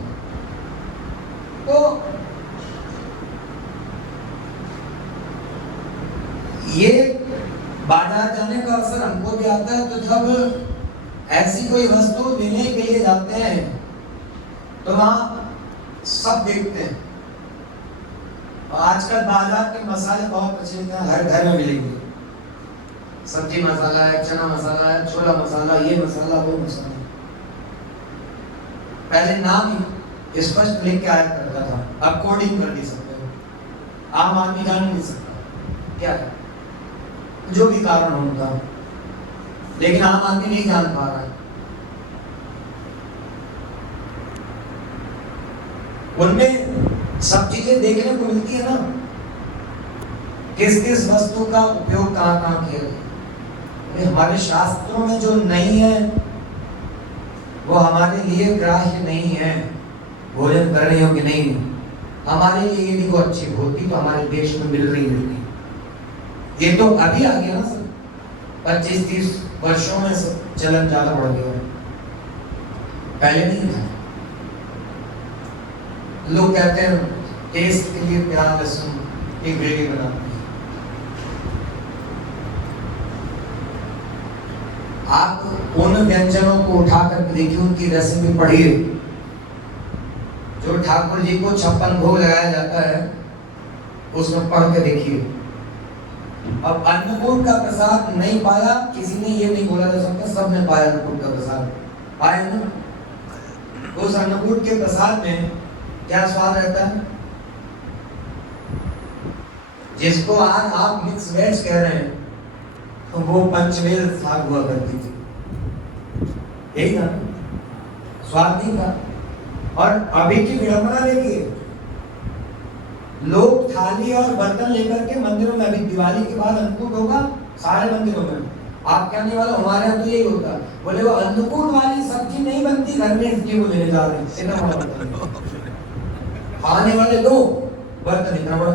तो ये बाजार जाने का अवसर हमको भी आता है, तो जब ऐसी कोई वस्तु लेने के लिए जाते हैं तो वहां सब देखते हैं। और आजकल बाजार के मसाले बहुत प्रचलित हैं, हर घर में मिलेंगे। सब्जी मसाला है, चना मसाला है, छोला मसाला, ये मसाला, वो मसाला। पहले नाम ही स्पष्ट लिख के आया करता था, अब कोडिंग कर दी सकते हो, आम आदमी जान नहीं सकता क्या है, जो भी कारण हो उनका, लेकिन आम आदमी नहीं जान पा रहा है। उनमें सब चीजें देखने को मिलती है ना, किस किस वस्तु का उपयोग कहाँ कहाँ किया गया। हमारे शास्त्रों में जो नहीं है वो हमारे लिए ग्राह्य नहीं है, भोजन करने योग्य नहीं है। हमारे लिए यदि वो अच्छी होती तो हमारे देश में मिल रही होती। ये तो अभी आ गया ना सर, 25-30 वर्षों में सब चलन ज्यादा बढ़ गया है, पहले नहीं था। लोग कहते हैं टेस्ट के लिए प्याज लहसुन की ग्रेवी बनाते हैं। आप उन व्यंजनों को उठाकर देखिए, उनकी रेसिपी पढ़िए। जो ठाकुर जी को 56 भोग लगाया जाता है, उसमें पढ़ के देखिए। अब अन्नकूट का प्रसाद नहीं पाया, किसी ने ये नहीं बोला जा सकता सबने पाया अन्नकूट का प्रसाद, पाया ना। उस अन्नकूट के प्रसाद में क्या स्वाद रहता है? जिसको आज आप मिक्स वेज कह रहे हैं, तो वो पंचमेल साग हुआ करती थी, यही था, स्वाद नहीं था। और अभी की विडंबना देखिए, लोग थाली और बर्तन लेकर के मंदिरों में, अभी दिवाली के बाद अन्नकूट होगा सारे मंदिरों में, आप कहने वाले हमारे यहाँ तो यही होता, बोले वो अन्नकूट वाली सब्जी नहीं बनती घर में, इसलिए वो लेने जा रहे हैं। खाने वाले लोग बर्तन इतना बड़ा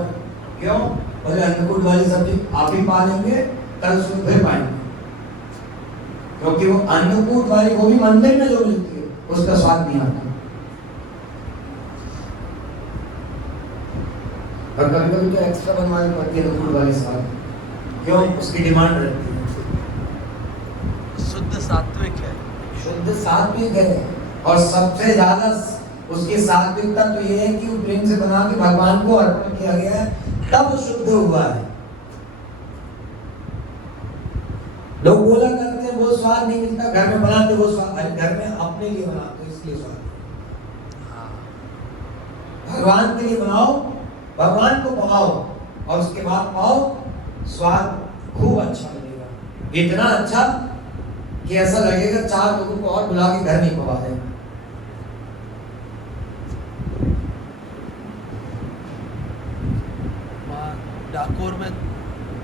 क्यों? बोले अन्नकूट वाली सब्जी आप ही पा लेंगे, कल उसको फिर पाएंगे, क्योंकि वो अन्नकूट वाली वो भी मंदिर में जो मिलती है उसका स्वाद नहीं आता। और कभी कभी तो एक्स्ट्रा बनवानी पड़ती है अन्नकूट वाली स्वाद, क्यों? उसकी डिमांड रहती है। शुद्ध सात्विक है, शुद्ध सात्विक है, और सबसे ज्यादा उसकी सात्विकता तो ये है कि वो प्रेम से बना के भगवान को अर्पण किया गया है, तब शुद्ध हुआ है। लोग बोला करते हैं वो स्वाद नहीं मिलता, घर में बनाते वो स्वाद। अरे घर में अपने लिए बनाते हो इसलिए स्वाद। हाँ, भगवान के लिए बनाओ, भगवान को पकाओ और उसके बाद पाओ, स्वाद खूब अच्छा लगेगा। इतना अच्छा कि ऐसा लगेगा 4 लोगों को और बुला के घर नहीं पका दें। डाकोर में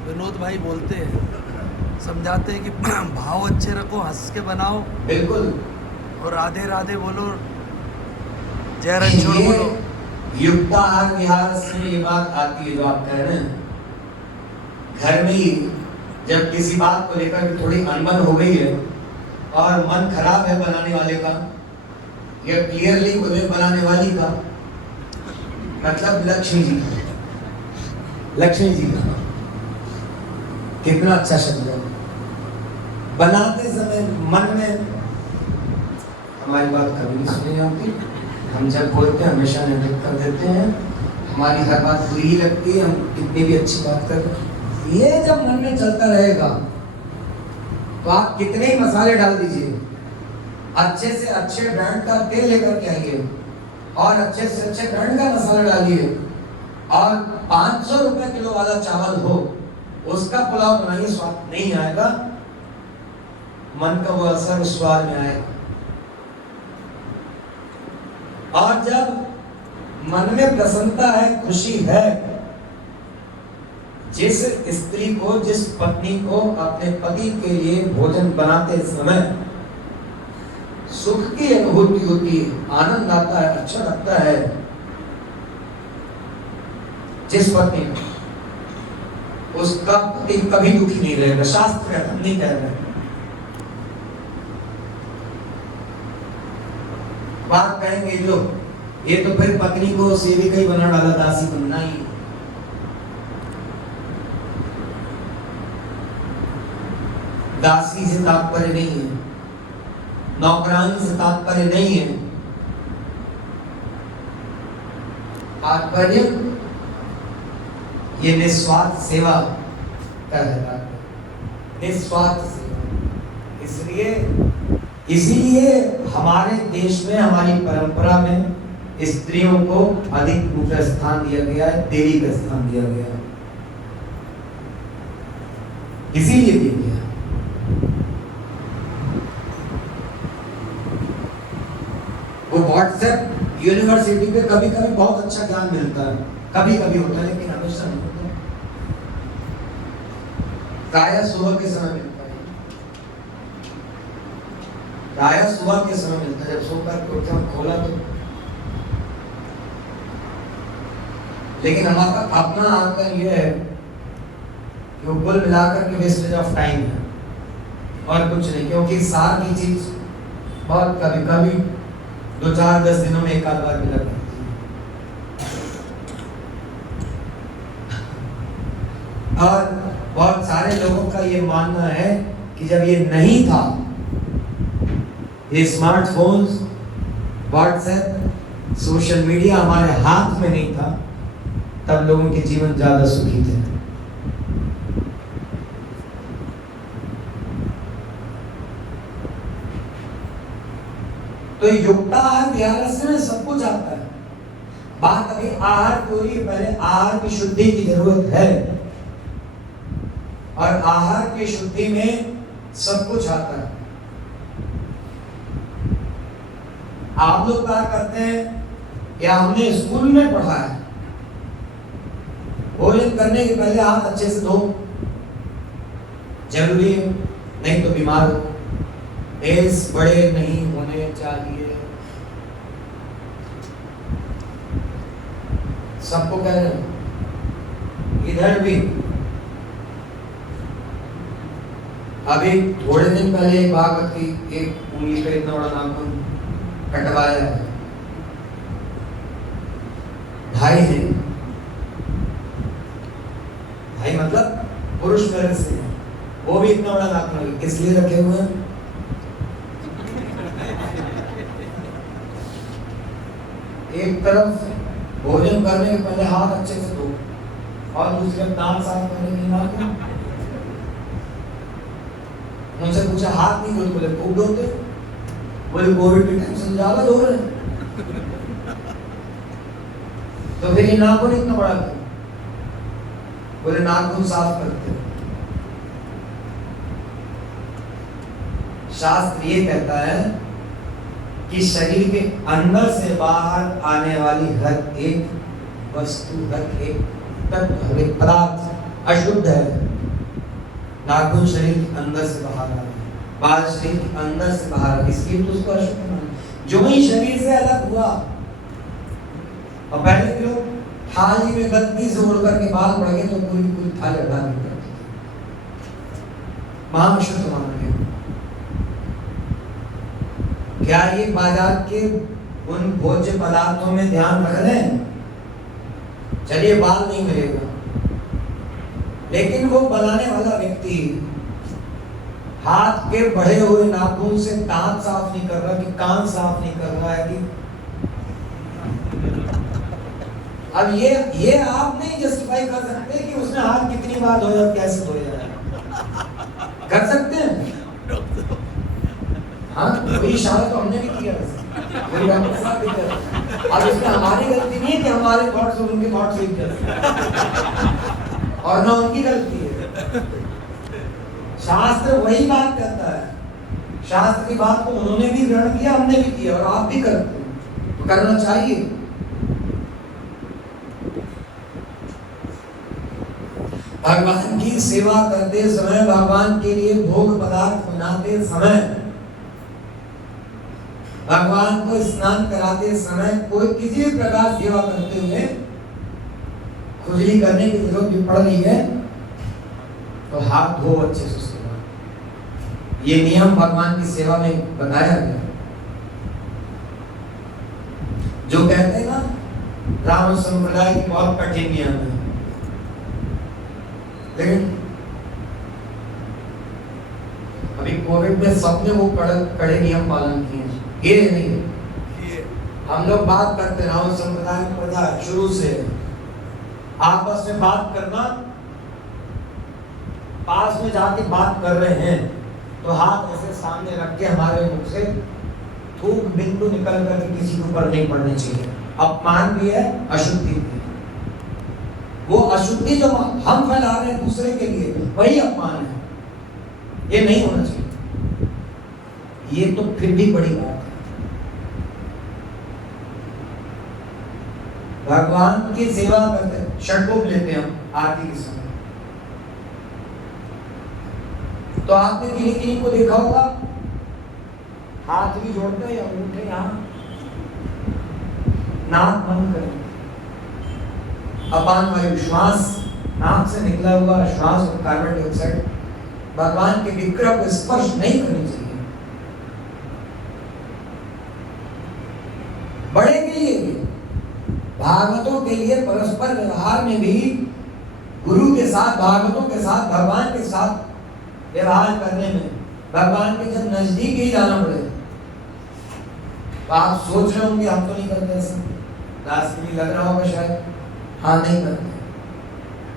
विनोद भाई बोलते हैं, समझाते हैं कि भाव अच्छे रखो, हंस के बनाओ, बिल्कुल। और राधे राधे बोलो, जय रणछोड़ ये बोलो। युक्ताहार विहार से ये बात आती है जो आप कह रहे हैं। घर में ही जब किसी बात को लेकर थोड़ी अनबन हो गई है और मन खराब है बनाने वाले का या क्लियरली खुद बनाने वाली का, मतलब लक्ष्मी जी का, लक्ष्मी जी का कितना अच्छा शब्द है। बनाते समय मन में हमारी बात कभी नहीं सुनी जाती, हम जब बोलते हैं हमेशा निंदित कर देते हैं, हमारी हर बात बुरी ही लगती है, हम कितनी भी अच्छी बात कर रहे हैं। ये जब मन में चलता रहेगा तो आप कितने ही मसाले डाल दीजिए, अच्छे से अच्छे ब्रांड का तेल लेकर के आइए और अच्छे से अच्छे ब्रांड का मसाला डालिए और 500 रुपए किलो वाला चावल हो, उसका पुलाव बनाइए, स्वाद नहीं आएगा, मन का वो असर उस स्वाद में आएगा। और जब मन में प्रसन्नता है, खुशी है, जिस स्त्री को, जिस पत्नी को अपने पति के लिए भोजन बनाते समय सुख की अनुभूति होती है, आनंद आता है, अच्छा लगता है, जिस पत्नी को, उसका पति कभी दुखी नहीं रहेगा। शास्त्र है, हम नहीं कह रहे। बात कहेंगे जो ये तो फिर पत्नी को सेविका ही बना डाला, दासी बनना ही। दासी से तात्पर्य नहीं है, नौकरानी से तात्पर्य नहीं है, तात्पर्य ये निस्वार्थ सेवा का है, निस्वार्थ सेवा। इसीलिए हमारे देश में, हमारी परंपरा में स्त्रियों को अधिक ऊंचा स्थान दिया गया है, देवी का स्थान दिया गया है, इसीलिए दिया गया। वो व्हाट्सएप यूनिवर्सिटी पे कभी कभी बहुत अच्छा ज्ञान मिलता है, कभी कभी होता है, लेकिन हमेशा नहीं होता। प्रायः सुबह के समय मिलता है, प्रायः सुबह के समय मिलता है, जब सोकर के उठे हम खोला तो। लेकिन हमारा अपना आंकलन यह है कि वो कुल मिलाकर के वेस्टेज ऑफ टाइम है और कुछ नहीं, क्योंकि सार की चीज बहुत कभी कभी 2-4-10 दिनों में एक आध बार मिला करती है। और बहुत सारे लोगों का ये मानना है कि जब ये नहीं था, ये स्मार्टफोन्स, व्हाट्सएप, सोशल मीडिया हमारे हाथ में नहीं था, तब लोगों के जीवन ज्यादा सुखी थे। तो युक्ताहार विहार से सब कुछ आता है। बात अभी आहार की हो रही है, पहले आहार की शुद्धि की जरूरत है और आहार की शुद्धि में सब कुछ आता है। आप लोग क्या करते हैं, या हमने स्कूल में पढ़ा है, भोजन करने के पहले हाथ अच्छे से धो, जरूरी है, नहीं तो बीमार हो। एज बड़े नहीं होने चाहिए, सबको कह रहे हैं। इधर भी अभी थोड़े दिन पहले एक बात की, एक उंगली पे इतना बड़ा नाखून कटवाया है, भाई है, भाई मतलब पुरुष मेरे से है, वो भी इतना बड़ा नाखून किस लिए रखे हुए हैं? एक तरफ भोजन करने के पहले हाथ अच्छे से धो और दूसरे दांत साफ करने के नाखून। उनसे पूछा हाथ नहीं धोते, बोले खूब धोते। बोले कोविड के टाइम से ज्यादा धो रहे हैं। तो फिर ये नाखून इतना बड़ा क्यों? बोले नाखून साफ करते। शास्त्र ये कहता है कि शरीर के अंदर से बाहर आने वाली हर एक वस्तु, हर एक तत्व, हर एक पदार्थ अशुद्ध है। नाखून शरीर के अंदर से बाहर आ रहा है, बाल शरीर के अंदर से बाहर आ रहा है, इसलिए तो उसको अशुद्ध माना। जो ही शरीर से अलग हुआ, और पहले के लोग थाली में गलती से उड़ करके बाल पड़ गए तो पूरी पूरी थाली हटा दी करते थे, वहां अशुद्ध माना गया। क्या ये बाजार के उन भोज्य पदार्थों में ध्यान रख रहे हैं? चलिए बाल नहीं मिलेगा, लेकिन वो बनाने वाला व्यक्ति हाथ के बढ़े हुए नाखून से दांत साफ नहीं कर रहा, कि कान साफ नहीं कर रहा है, कि अब ये आप नहीं जस्टिफाई कर सकते कि उसने हाथ कितनी बार धोया, कैसे धोया है। कर सकते हैं? हाँ, वही इशारा तो हमने भी किया, वही डॉक्टर साहब भी कर रहे हैं। अब इसमें हमारी गलती नहीं है कि हमारे थॉट्स और उनके थॉट्स एक जैसे, और ना उनकी गलती है। शास्त्र वही बात कहता है, शास्त्र की बात को उन्होंने भी ग्रहण किया, हमने भी किया, और आप भी करते हैं, तो करना चाहिए। भगवान की सेवा करते समय, भगवान के लिए भोग पदार्थ बनाते समय, भगवान को स्नान कराते समय, कोई किसी भी प्रकार सेवा करते हुए खुजली करने की जरूरत भी पड़ रही है तो हाथ धो अच्छे से उसके बाद। ये नियम भगवान की सेवा में बताया गया। जो कहते हैं ना राम संप्रदाय की बहुत कठिन नियम है, लेकिन अभी कोविड में सबने वो कड़े नियम पालन किए, ये नहीं। हम लोग बात करते राम संप्रदाय में पता है शुरू से आपस में बात करना, पास में जाके बात कर रहे हैं तो हाथ ऐसे सामने रख के हमारे मुख से थूक बिंदु निकल कर किसी के ऊपर नहीं पड़ने चाहिए। अपमान भी है, अशुद्धि भी है। वो अशुद्धि जो हम फैला रहे हैं दूसरे के लिए, वही अपमान है, ये नहीं होना चाहिए। ये तो फिर भी बड़ी बात है। भगवान की सेवा करते हैं, षट्कोप लेते हैं हम आरती के समय, तो आपने किन्हीं किन्हीं को देखा होगा हाथ भी जोड़ते हैं या अंगूठे यहाँ, नाक बंद करें, अपान वायु श्वास, नाक से निकला हुआ श्वास और कार्बन डाइऑक्साइड भगवान के विग्रह को स्पर्श नहीं करनी चाहिए। बड़े के लिए भी, भागवतों के लिए परस्पर व्यवहार में भी गुरु के साथ, भागवतों के साथ, भगवान के साथ व्यवहार करने में, भगवान के जब नजदीक ही जाना पड़े तो आप सोच रहे होंगे हम तो नहीं करते ऐसा, दास भी लग रहा होगा शायद, हाँ नहीं करते।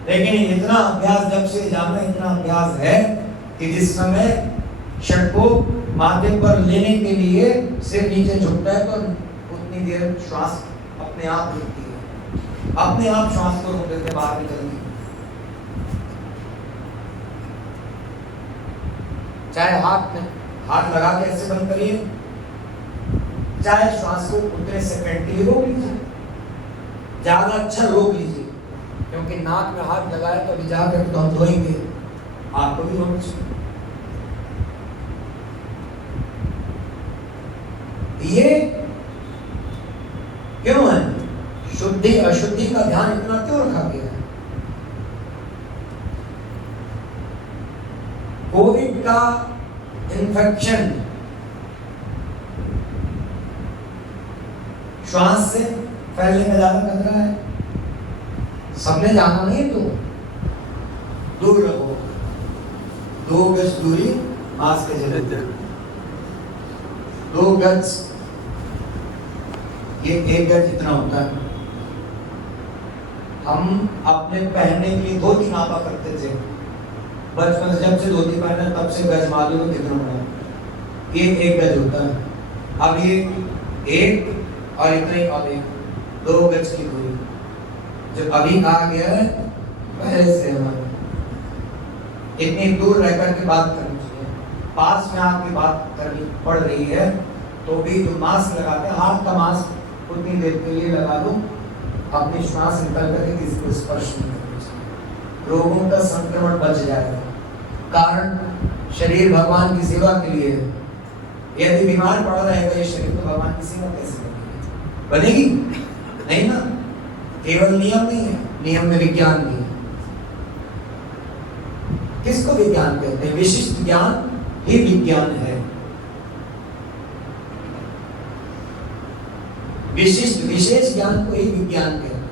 लेकिन इतना अभ्यास जब से जाना, इतना अभ्यास है कि जिस समय षट्कोप माथे पर लेने के लिए सिर नीचे झुकता है तो उतनी देर श्वास अपने आप रुकती है, अपने आप श्वास को रोक देते बाहर निकलती। चाहे हाथ में हाथ लगा के ऐसे बंद करिए, चाहे श्वास को उतने सेकंड के लिए रोक लीजिए, ज्यादा अच्छा रोक लीजिए, क्योंकि नाक में हाथ लगाए तो अभी जाकर तो हम धोएंगे, आपको भी रोकना चाहिए। ये क्यों है? शुद्धि अशुद्धि का ध्यान इतना क्यों रखा गया है? कोविड का इन्फेक्शन श्वास से फैलने का ज्यादा खतरा है। सबने जाना नहीं तो दूर रहो, 2 गज दूरी, मास्क के जरिए 2 गज, ये 1 गज इतना होता है। हम अपने पहनने के लिए 2-3 आपा करते थे, बचपन से जब से धोती पहना तब से गज मालूम है कितना बड़ा है। ये 1 गज होता है। अब ये 1 और इतने और 2 गज की दूरी जो अभी कहा गया है पहले से हमारे इतनी दूर रह करके बात करनी चाहिए। पास में आपकी बात करनी पड़ रही है तो भी जो मास्क लगाते हैं, हाथ का मास्क उतनी देर के लिए लगा लो, अपनी श्वास निकल करके किसी को स्पर्श नहीं करना चाहिए, रोगों का संक्रमण बच जाएगा। कारण शरीर भगवान की सेवा के लिए है। यदि बीमार पड़ रहेगा ये शरीर तो भगवान की सेवा कैसे बनेगी? नहीं ना। केवल नियम नहीं है, नियम में विज्ञान भी है। किसको विज्ञान कहते हैं? विशिष्ट ज्ञान ही विज्ञान है। विशिष्ट विशेष ज्ञान को ही विज्ञान कहते हैं।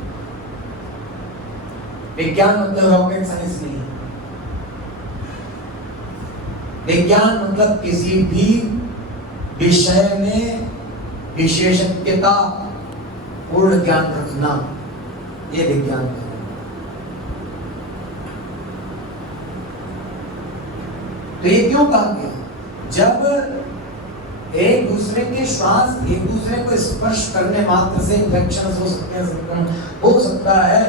विज्ञान मतलब रॉकेट साइंस नहीं है। विज्ञान मतलब किसी भी विषय में विशेषज्ञता पूर्ण ज्ञान रखना, ये विज्ञान है। तो ये क्यों कहा गया? जब एक दूसरे के श्वास एक दूसरे को स्पर्श करने मात्र से इन्फेक्शन हो सकते हैं, संक्रमण हो सकता है,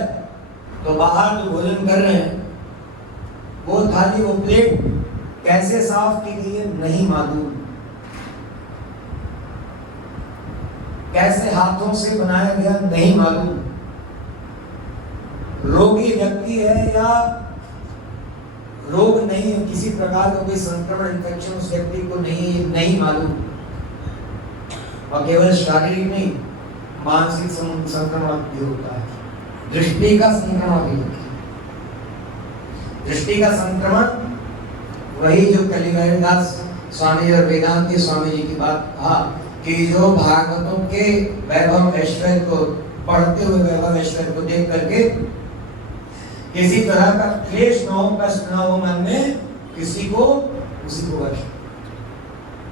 तो बाहर जो भोजन कर रहे हैं वो थाली वो प्लेट कैसे साफ की गई है नहीं मालूम, कैसे हाथों से बनाया गया नहीं मालूम, रोगी व्यक्ति है या रोग नहीं है, किसी प्रकार का कोई संक्रमण इन्फेक्शन उस व्यक्ति को नहीं मालूम। और केवल शारीरिक नहीं, मानसिक संक्रमण भी होता है, दृष्टि का संक्रमण भी होता है। दृष्टि का संक्रमण वही जो कलिदास स्वामी और वेदांती स्वामी जी की बात कहा कि जो भागवतों के वैभव ऐश्वर्य को पढ़ते हुए वैभव ऐश्वर्य को देख करके किसी तरह का क्लेश न हो, कष्ट न हो मन में, किसी को उसी को वैष्णव,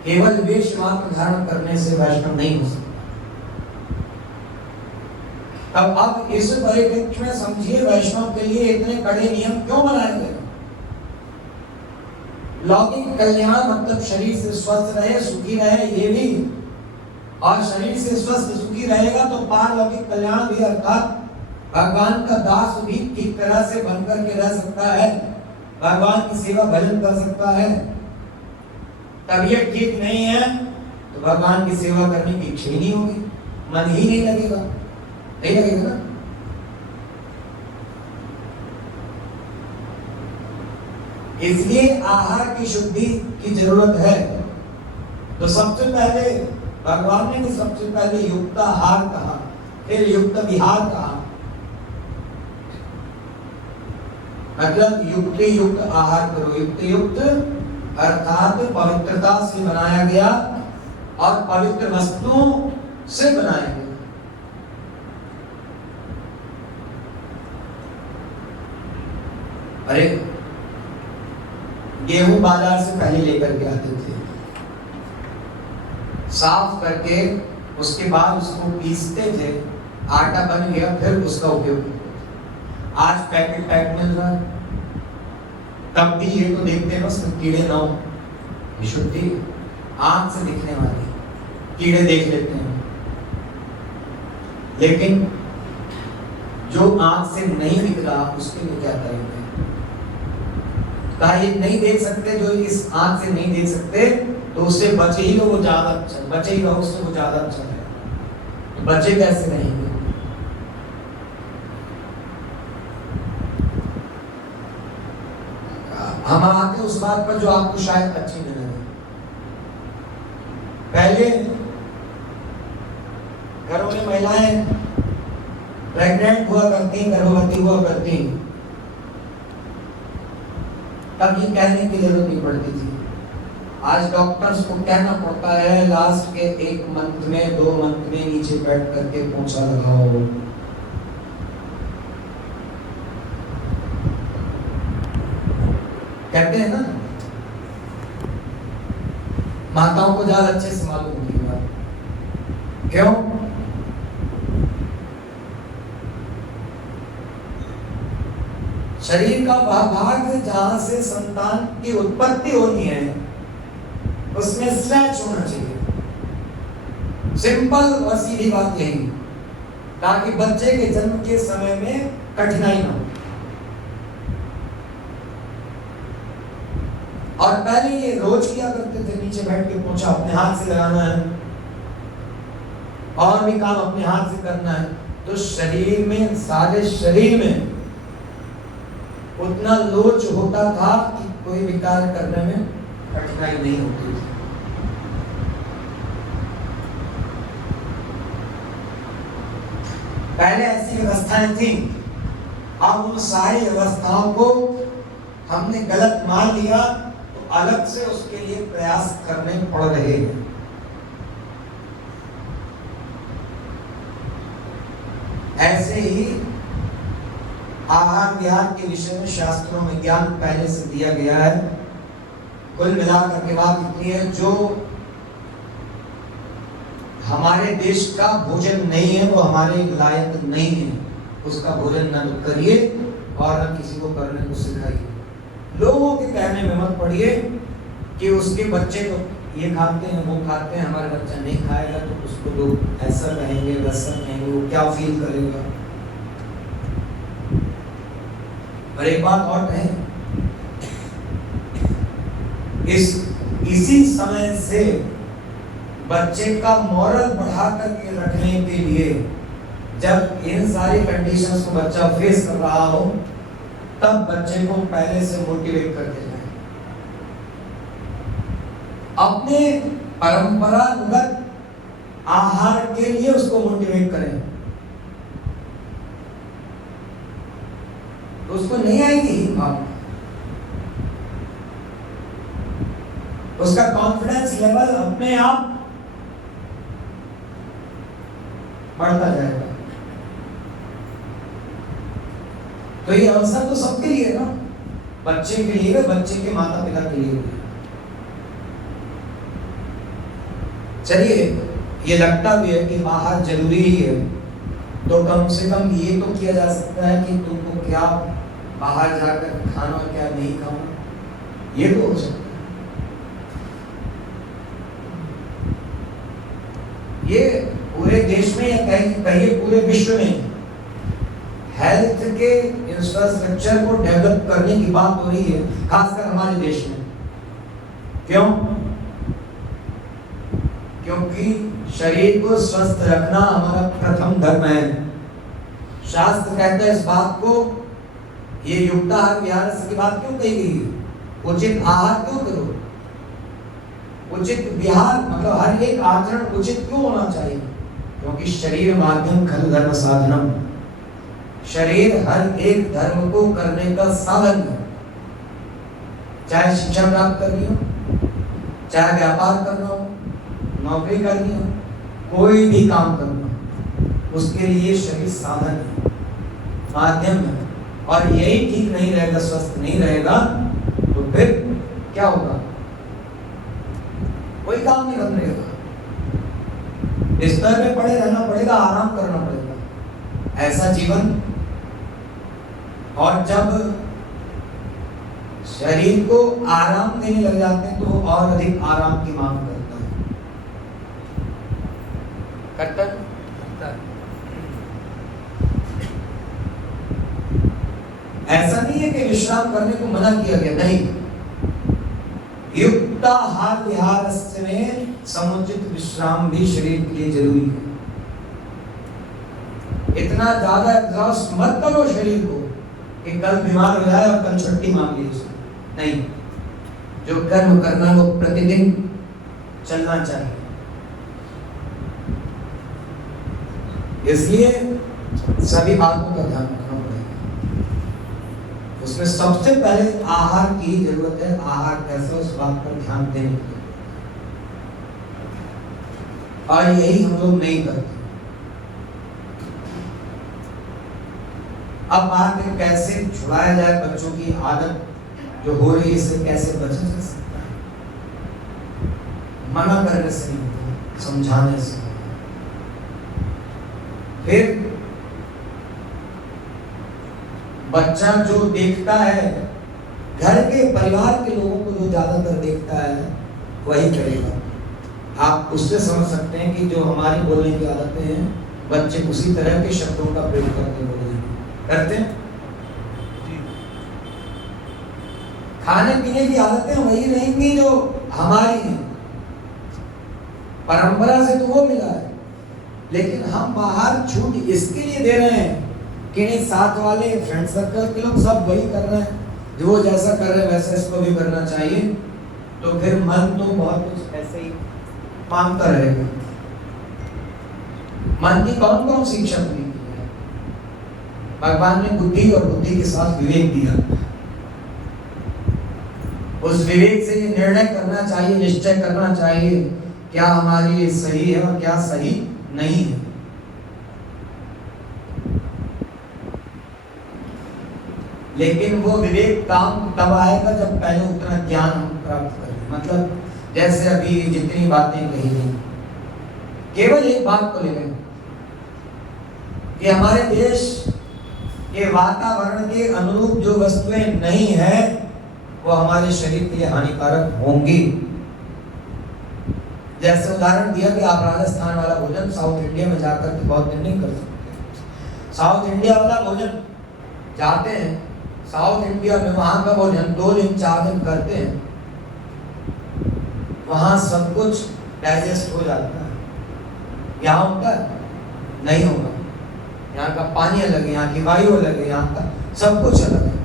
केवल वेश मात्र धारण करने से वैष्णव नहीं हो सकता। अब इस परिप्रेक्ष्य में समझिए वैष्णव के लिए इतने कड़े नियम क्यों बनाए गए? लौकिक कल्याण मतलब शरीर से स्वस्थ रहे, सुखी रहे, ये भी, और शरीर से स्वस्थ सुखी रहेगा तो पारलौकिक कल्याण भी, अर्थात भगवान का दास भी ठीक तरह से बनकर के रह सकता है, भगवान की सेवा भजन कर सकता है। तबीयत ठीक नहीं है तो भगवान की सेवा करने की इच्छा ही नहीं होगी, मन ही नहीं लगेगा, नहीं लगेगा ना। इसलिए आहार की शुद्धि की जरूरत है। तो सबसे पहले भगवान ने भी सबसे पहले युक्ताहार कहा, फिर युक्त विहार कहा, मतलब युक्ति युक्त आहार करो। युक्ति युक्त अर्थात पवित्रता से बनाया गया और पवित्र वस्तुओं से बनाया गया। अरे गेहूं बाजार से पहले लेकर के आते थे, साफ करके उसके बाद उसको पीसते थे, आटा बन गया, फिर उसका उपयोग। आज पैकेट पैक मिल रहा है, तब भी ये तो देखते हैं उसमें कीड़े ना हो, शुद्धि आंख से दिखने वाली कीड़े देख लेते हैं, लेकिन जो आंख से नहीं दिख रहा उसके लिए क्या करेंगे? ये नहीं देख सकते, जो इस आंख से नहीं देख सकते तो उससे बचे ही लो, वो ज्यादा अच्छा, बचे ही रहो उससे, वो ज्यादा अच्छा है। तो बचे कैसे रहेंगे? हम आते उस बात पर जो आपको शायद अच्छी नहीं लगे। पहले घरों में महिलाएं प्रेग्नेंट हुआ करती, गर्भवती हुआ करती, तब ये कहने की जरूरत नहीं पड़ती थी। आज डॉक्टर्स को कहना पड़ता है लास्ट के 1 मंथ में 2 मंथ में नीचे बैठ करके पोछा लगाओ। कहते हैं ना, माताओं को ज्यादा अच्छे से मालूम होती है बात। क्यों? शरीर का वह भाग जहां से संतान की उत्पत्ति होनी है उसमें स्ट्रेच होना चाहिए। सिंपल और सीधी बात यही, ताकि बच्चे के जन्म के समय में कठिनाई ना हो। और पहले ये रोज किया करते थे, नीचे बैठ के पोछा अपने हाथ से लगाना है और भी काम अपने हाथ से करना है, तो शरीर में, सारे शरीर में उतना लोच होता था कि कोई भी कार्य करने में कठिनाई नहीं होती थी। पहले ऐसी व्यवस्थाएं थी, अब उन सारी व्यवस्थाओं को हमने गलत मान लिया, तो अलग से उसके लिए प्रयास करने पड़ रहे हैं। ऐसे ही आहार विहार के विषय में शास्त्रों में ज्ञान पहले से दिया गया है। कुल मिलाकर के बात इतनी है, जो हमारे देश का भोजन नहीं है वो हमारे लायक नहीं है, उसका भोजन न करिए और न किसी को करने को सिखाइए। लोगों के कहने में मत पड़िए कि उसके बच्चे तो ये खाते हैं वो खाते हैं, हमारा बच्चा नहीं खाएगा तो उसको लोग ऐसा कहेंगे वैसा कहेंगे, वो क्या फील करेगा। और एक बात और कहें, इसी समय से बच्चे का मोरल बढ़ा करके रखने के लिए, जब इन सारी कंडीशंस को बच्चा फेस कर रहा हो, तब बच्चे को पहले से मोटिवेट करते जाएं। अपने परंपरागत आहार के लिए उसको मोटिवेट करें, तो उसको नहीं आएगी ही भावना, उसका कॉन्फिडेंस लेवल अपने आप बढ़ता जाएगा। तो ये अवसर तो सबके लिए ना, बच्चे के लिए, बच्चे के माता पिता के लिए। चलिए, ये लगता भी है कि बाहर जरूरी ही है, तो कम से कम ये तो किया जा सकता है कि तुमको क्या बाहर जाकर खाना और क्या नहीं खाना, ये तो हो सकता है। ये पूरे देश में या कहिए पूरे विश्व में हेल्थ के इंफ्रास्ट्रक्चर को डेवलप करने की बात हो रही है, खासकर हमारे देश में। क्यों? क्योंकि शरीर को स्वस्थ रखना हमारा प्रथम धर्म है। शास्त्र कहता है इस बात को, ये युक्ताहार विहार की बात क्यों कही गई है? उचित आहार क्यों करो, उचित विहार मतलब हर एक आचरण उचित क्यों होना चाहिए? क्योंकि शरीर माध्यम खलु धर्म साधनम, शरीर हर एक धर्म को करने का साधन है। चाहे शिक्षा प्राप्त करनी हो, चाहे व्यापार करना हो, नौकरी करनी हो, कोई भी काम करना हो, उसके लिए शरीर साधन है, माध्यम है। और यही ठीक नहीं रहेगा, स्वस्थ नहीं रहेगा, तो फिर क्या होगा? कोई काम नहीं बन रहेगा, बिस्तर में पड़े रहना पड़ेगा, आराम करना पड़ेगा, ऐसा जीवन। और जब शरीर को आराम देने लग जाते हैं तो और अधिक आराम की मांग करता है। ऐसा नहीं है कि विश्राम करने को मना किया गया, नहीं। युक्ताहार विहार में समुचित विश्राम भी शरीर के लिए जरूरी है। इतना ज्यादा एग्जॉस्ट मत करो शरीर को कि कल बीमार हो जाए और कल छुट्टी मांग ली उसने, नहीं। जो कर्म करना वो प्रतिदिन चलना चाहिए। इसलिए सभी बातों का ध्यान रखना पड़ेगा। उसमें सबसे पहले आहार की जरूरत है। आहार कैसे, उस बात पर ध्यान देने की, और यही हम लोग नहीं करते। अब बात है कैसे छुड़ाया जाए बच्चों की आदत जो हो रही है, इससे कैसे बचा जा सकता है। मना करने से नहीं होता, समझाने से। फिर बच्चा जो देखता है, घर के परिवार के लोगों को जो ज्यादातर देखता है वही करेगा। आप उससे समझ सकते हैं कि जो हमारी बोलने की आदतें हैं, बच्चे उसी तरह के शब्दों का प्रयोग करके बोलेंगे, करते हैं। खाने पीने की आदतें वही रहेंगी जो हमारी हैं, परंपरा से तो वो मिला है, लेकिन हम बाहर छूट इसके लिए दे रहे हैं कि नहीं, साथ वाले फ्रेंड सर्कल के लोग सब वही कर रहे हैं, जो वो जैसा कर रहे हैं वैसा इसको भी करना चाहिए, तो फिर मन तो बहुत कुछ ऐसे ही मांगता रहेगा। मन की कौन कौन सी इच्छा पूरी की है? भगवान ने बुद्धि और बुद्धि के साथ विवेक दिया। उस विवेक से ये निर्णय करना चाहिए, निश्चय करना चाहिए क्या हमारे लिए सही है और क्या सही नहीं है। लेकिन वो विवेक काम तब आएगा जब पहले उतना ज्ञान हम प्राप्त करें। मतलब जैसे अभी जितनी बातें कही गई, केवल एक बात को लेकर कि हमारे देश के वातावरण के अनुरूप जो वस्तुएं नहीं है वो हमारे शरीर के लिए हानिकारक होंगी। जैसे उदाहरण दिया कि आप राजस्थान वाला भोजन साउथ इंडिया में जाकर के बहुत दिन नहीं कर सकते। साउथ इंडिया वाला भोजन जाते हैं साउथ इंडिया में, वहां का भोजन 2 दिन 4 दिन करते हैं, वहां सब कुछ डाइजेस्ट हो जाता है। यहाँ होता है? नहीं होगा। यहाँ का पानी अलग है, यहाँ की वायु अलग है, यहाँ का सब कुछ अलग है।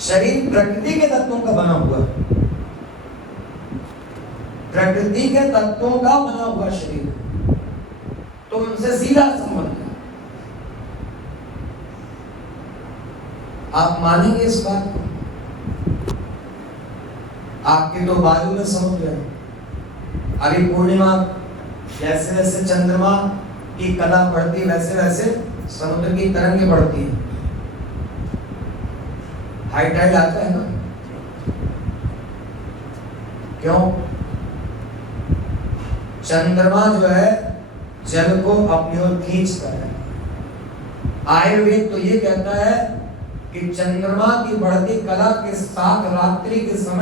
शरीर प्रकृति के तत्वों का बना हुआ है, प्रकृति के तत्वों का बना हुआ शरीर, तो उनसे सीधा संबंध है। आप मानेंगे इस बात को? आपके तो बाजू में समुद्र है, अभी पूर्णिमा जैसे जैसे चंद्रमा की कला बढ़ती वैसे वैसे समुद्र की तरंगें बढ़ती हैं, हाई टाइड आता है ना। क्यों? चंद्रमा जो है जल को अपनी ओर खींचता है। आयुर्वेद तो ये कहता है कि चंद्रमा की बढ़ती कला के साथ रात्रि के समय